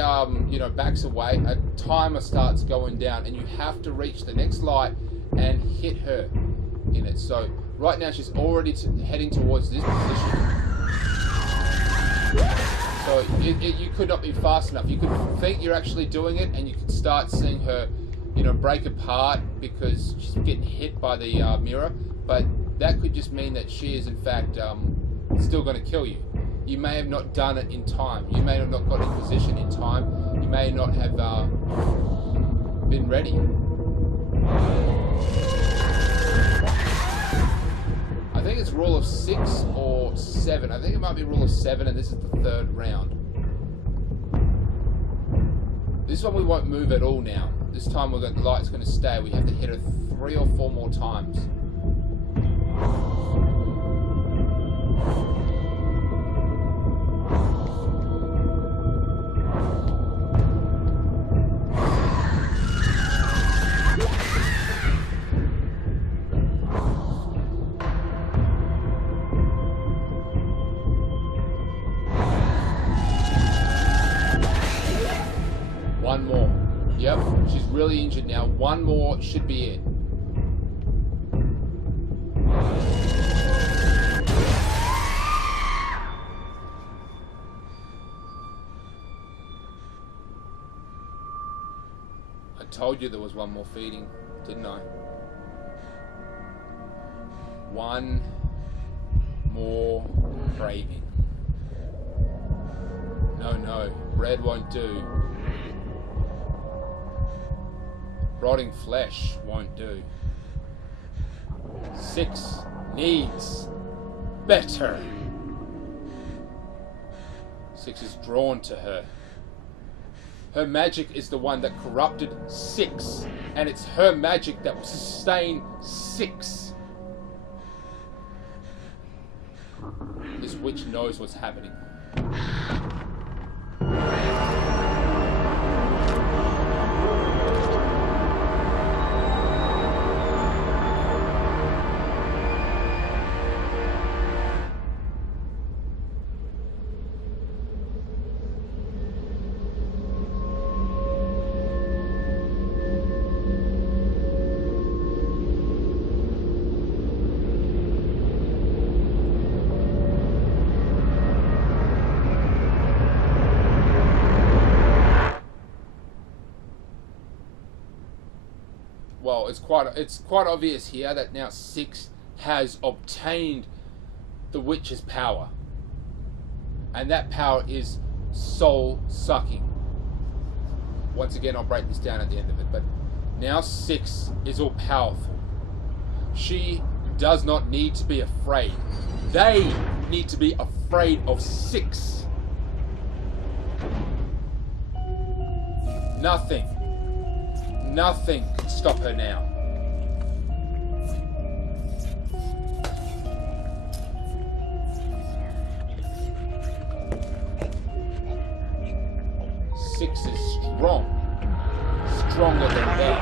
backs away, a timer starts going down, and you have to reach the next light and hit her in it. So right now she's already heading towards this position. So you could not be fast enough. You could think you're actually doing it, and you could start seeing her, break apart because she's getting hit by the mirror. But that could just mean that she is in fact still going to kill you. You may have not done it in time. You may have not got in position in time. You may not have been ready. I think it's rule of 6 or 7. I think it might be rule of 7, and this is the 3rd round. This one we won't move at all now. This time the light's going to stay. We have to hit it 3 or 4 more times. One more. Yep, she's really injured now. One more should be it. I told you there was one more feeding, didn't I? One more craving. No, bread won't do. Rotting flesh won't do. 6 needs better. 6 is drawn to her. Her magic is the one that corrupted 6, and it's her magic that will sustain 6. This witch knows what's happening. Well, it's quite obvious here that now 6 has obtained the witch's power, and that power is soul sucking. Once again, I'll break this down at the end of it, but now 6 is all powerful. She does not need to be afraid. They need to be afraid of 6. Nothing can stop her now. Six is strong. Stronger than them.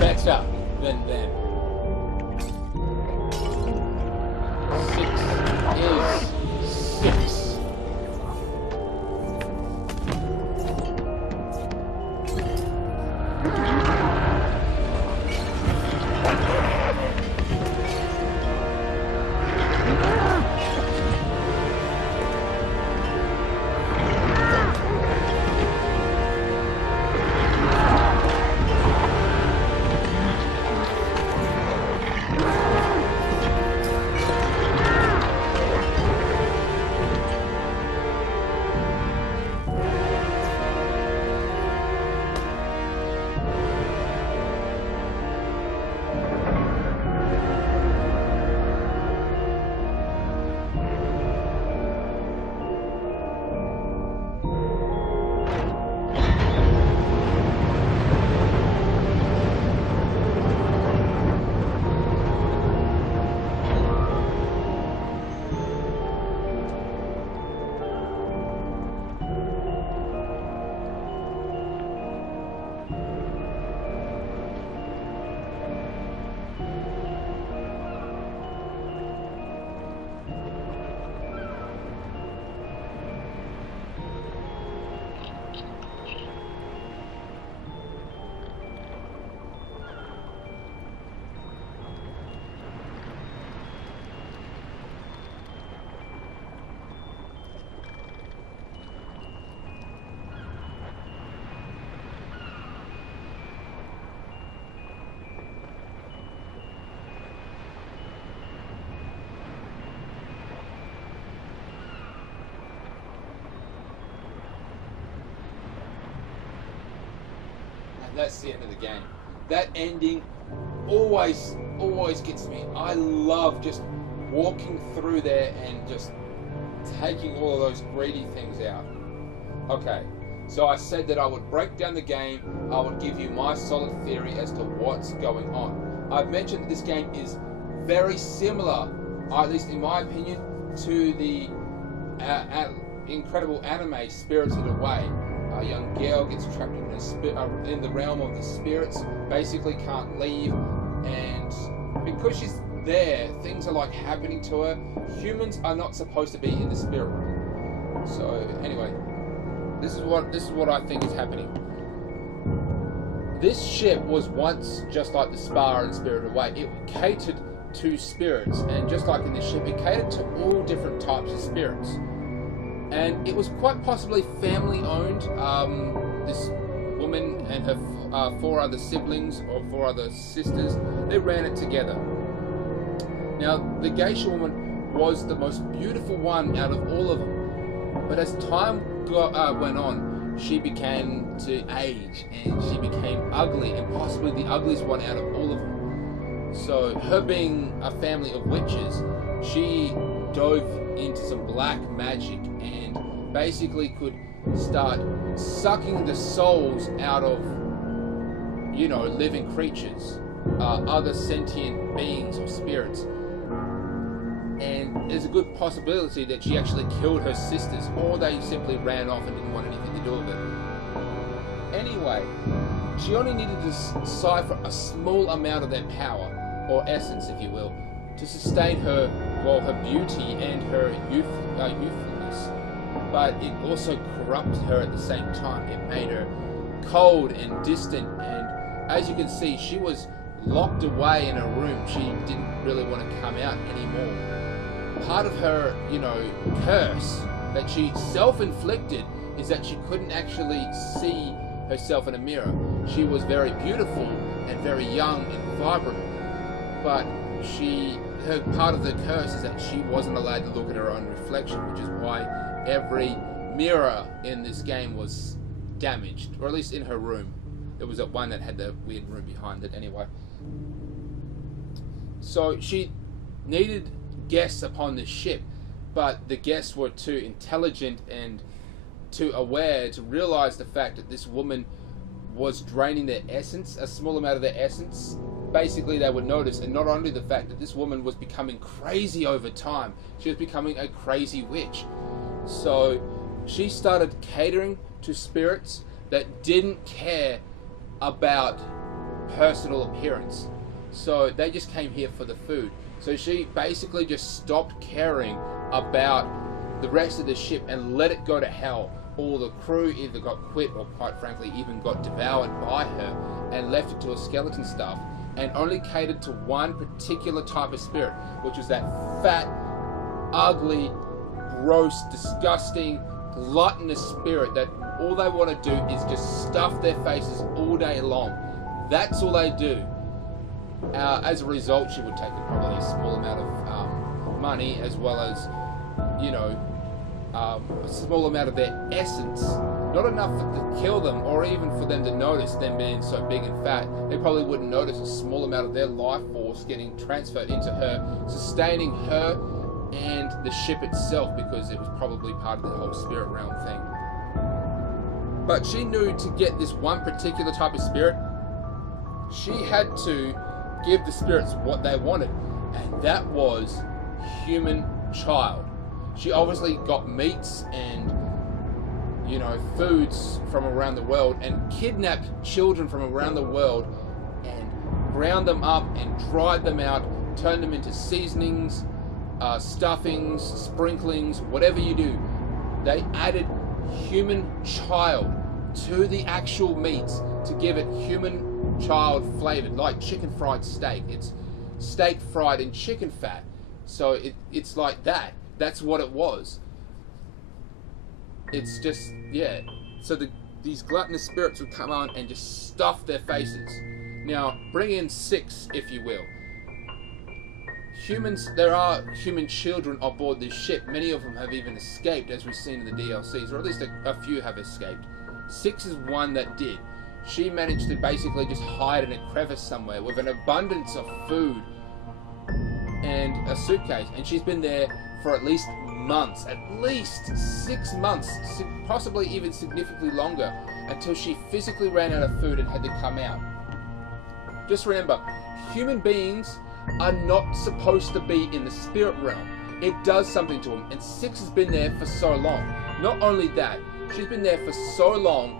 Better than them. 6 is 6. that's the end of the game. That ending always gets me. I love just walking through there and just taking all of those greedy things out. Okay, so I said that I would break down the game. I would give you my solid theory as to what's going on. I've mentioned that this game is very similar, at least in my opinion, to the incredible anime Spirited Away. A young girl gets trapped in the realm of the spirits, basically can't leave, and because she's there, things are like happening to her. Humans are not supposed to be in the spirit realm. So anyway, this is what I think is happening. This ship was once just like the Spa and Spirited Away. It catered to spirits, and just like in this ship, it catered to all different types of spirits. And it was quite possibly family owned. This woman and her 4 other siblings or 4 other sisters, they ran it together. Now, the geisha woman was the most beautiful one out of all of them. But as time went on, she began to age and she became ugly, and possibly the ugliest one out of all of them. So, her being a family of witches, she dove into some black magic and basically could start sucking the souls out of, living creatures, other sentient beings or spirits. And there's a good possibility that she actually killed her sisters, or they simply ran off and didn't want anything to do with it. Anyway, she only needed to decipher a small amount of their power, or essence if you will, to sustain her beauty and her youthfulness. But it also corrupted her at the same time. It made her cold and distant, and as you can see, she was locked away in a room. She didn't really want to come out anymore. Part of her, curse that she self-inflicted is that she couldn't actually see herself in a mirror. She was very beautiful and very young and vibrant, but part of the curse is that she wasn't allowed to look at her own reflection, which is why every mirror in this game was damaged, or at least in her room. There was one that had the weird room behind it anyway. So she needed guests upon the ship, but the guests were too intelligent and too aware to realize the fact that this woman was draining their essence, a small amount of their essence. Basically, they would notice, and not only the fact that this woman was becoming crazy over time, she was becoming a crazy witch. So she started catering to spirits that didn't care about personal appearance. So they just came here for the food. So she basically just stopped caring about the rest of the ship and let it go to hell. All the crew either got quit or, quite frankly, even got devoured by her and left it to a skeleton staff, and only catered to one particular type of spirit, which was that fat, ugly, gross, disgusting, gluttonous spirit that all they want to do is just stuff their faces all day long. That's all they do. As a result, she would take probably a small amount of money, as well as, a small amount of their essence. Not enough to kill them, or even for them to notice them being so big and fat. They probably wouldn't notice a small amount of their life force getting transferred into her, sustaining her and the ship itself, because it was probably part of the whole spirit realm thing. But she knew to get this one particular type of spirit, she had to give the spirits what they wanted, and that was human child. She obviously got meats and foods from around the world, and kidnapped children from around the world and ground them up and dried them out, turned them into seasonings, stuffings, sprinklings, whatever you do. They added human child to the actual meats to give it human child flavored, like chicken fried steak. It's steak fried in chicken fat. So it's like that. That's what it was. It's just, yeah. So these gluttonous spirits would come on and just stuff their faces. Now, bring in 6, if you will. Humans, there are human children aboard this ship. Many of them have even escaped, as we've seen in the DLCs, or at least a few have escaped. 6 is one that did. she managed to basically just hide in a crevice somewhere with an abundance of food and a suitcase, and she's been there for at least months, at least 6 months, possibly even significantly longer, until she physically ran out of food and had to come out. Just remember, human beings are not supposed to be in the spirit realm. It does something to them, and Six has been there for so long. Not only that, she's been there for so long,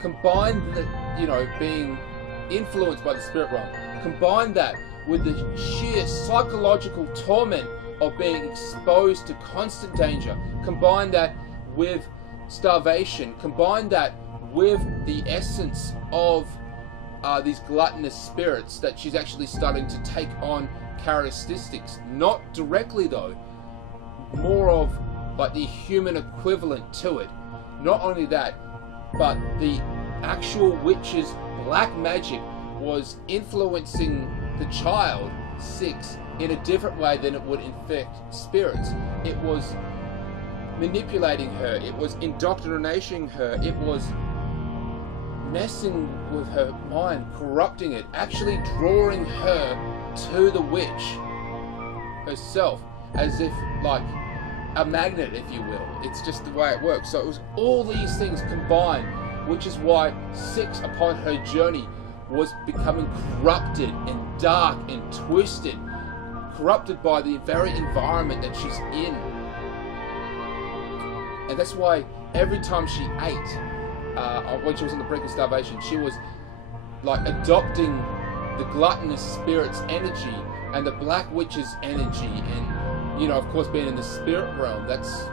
combine the, being influenced by the spirit realm, combine that with the sheer psychological torment of being exposed to constant danger, combine that with starvation, combine that with the essence of these gluttonous spirits, that she's actually starting to take on characteristics, not directly though, more of like the human equivalent to it. Not only that, but the actual witch's black magic was influencing the child, Six, in a different way than it would infect spirits. It was manipulating her, it was indoctrinating her, it was messing with her mind, corrupting it, actually drawing her to the witch herself, as if like a magnet, if you will. It's just the way it works. So it was all these things combined, which is why Six, upon her journey, was becoming corrupted and dark and twisted, corrupted by the very environment that she's in. And that's why every time she ate, when she was on the brink of starvation, she was like adopting the gluttonous spirit's energy and the black witch's energy, and of course, being in the spirit realm, that's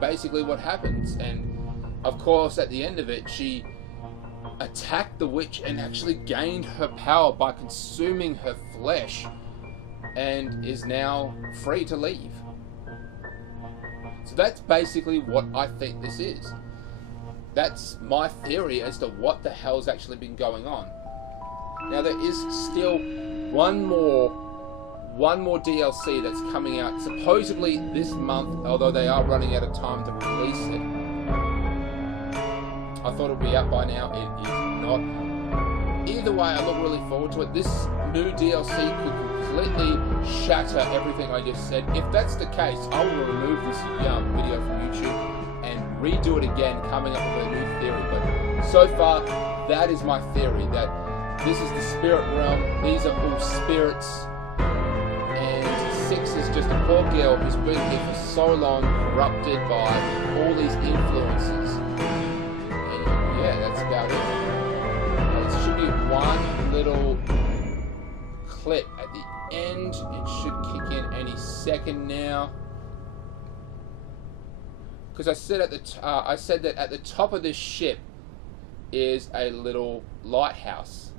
basically what happens. And of course, at the end of it, she attacked the witch and actually gained her power by consuming her flesh, and is now free to leave. So that's basically what I think this is. That's my theory as to what the hell's actually been going on. Now there is still one more DLC that's coming out supposedly this month, although they are running out of time to release it. I thought it would be out by now. It is not. Either way, I look really forward to it. This new DLC could completely shatter everything I just said. If that's the case, I will remove this video from YouTube and redo it again, coming up with a new theory. But so far, that is my theory, that this is the spirit realm. These are all spirits, and Six is just a poor girl who's been here for so long, corrupted by all these influences. And yeah, that's about it. There should be one little clip at the end. It should kick in any second now. Because I said that at the top of this ship is a little lighthouse.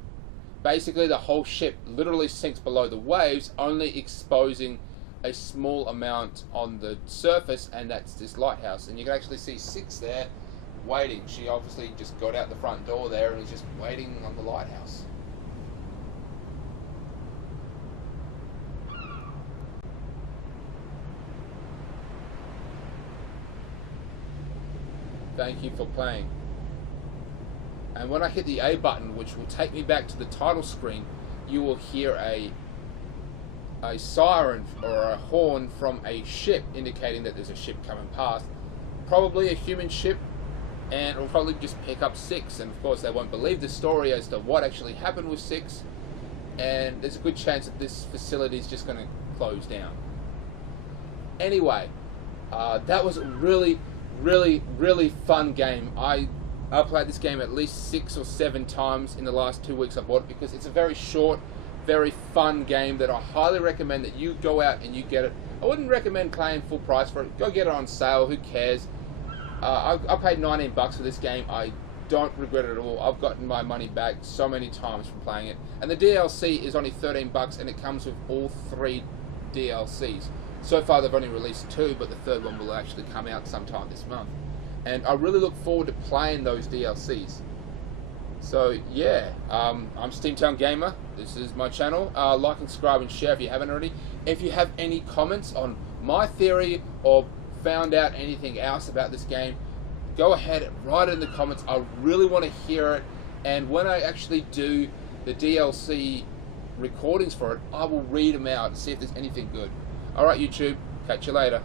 Basically, the whole ship literally sinks below the waves, only exposing a small amount on the surface, and that's this lighthouse. And you can actually see Six there waiting. She obviously just got out the front door there and is just waiting on the lighthouse. Thank you for playing. And when I hit the A button, which will take me back to the title screen, you will hear a siren or a horn from a ship, indicating that there's a ship coming past. Probably a human ship, and it'll probably just pick up Six. And of course, they won't believe the story as to what actually happened with Six. And there's a good chance that this facility is just going to close down. Anyway, that was a really fun game. I played this game at least 6 or 7 times in the last 2 weeks I bought it, because it's a very short, very fun game that I highly recommend that you go out and you get it. I wouldn't recommend paying full price for it. Go get it on sale, who cares. I paid $19 for this game. I don't regret it at all. I've gotten my money back so many times from playing it. And the DLC is only $13, and it comes with all 3 DLCs. So far they've only released 2, but the third one will actually come out sometime this month. And I really look forward to playing those DLCs. So yeah, I'm Steamtown Gamer. This is my channel. Like and subscribe and share if you haven't already. If you have any comments on my theory or found out anything else about this game, go ahead and write it in the comments. I really want to hear it. And when I actually do the DLC recordings for it, I will read them out and see if there's anything good. Alright, YouTube, catch you later.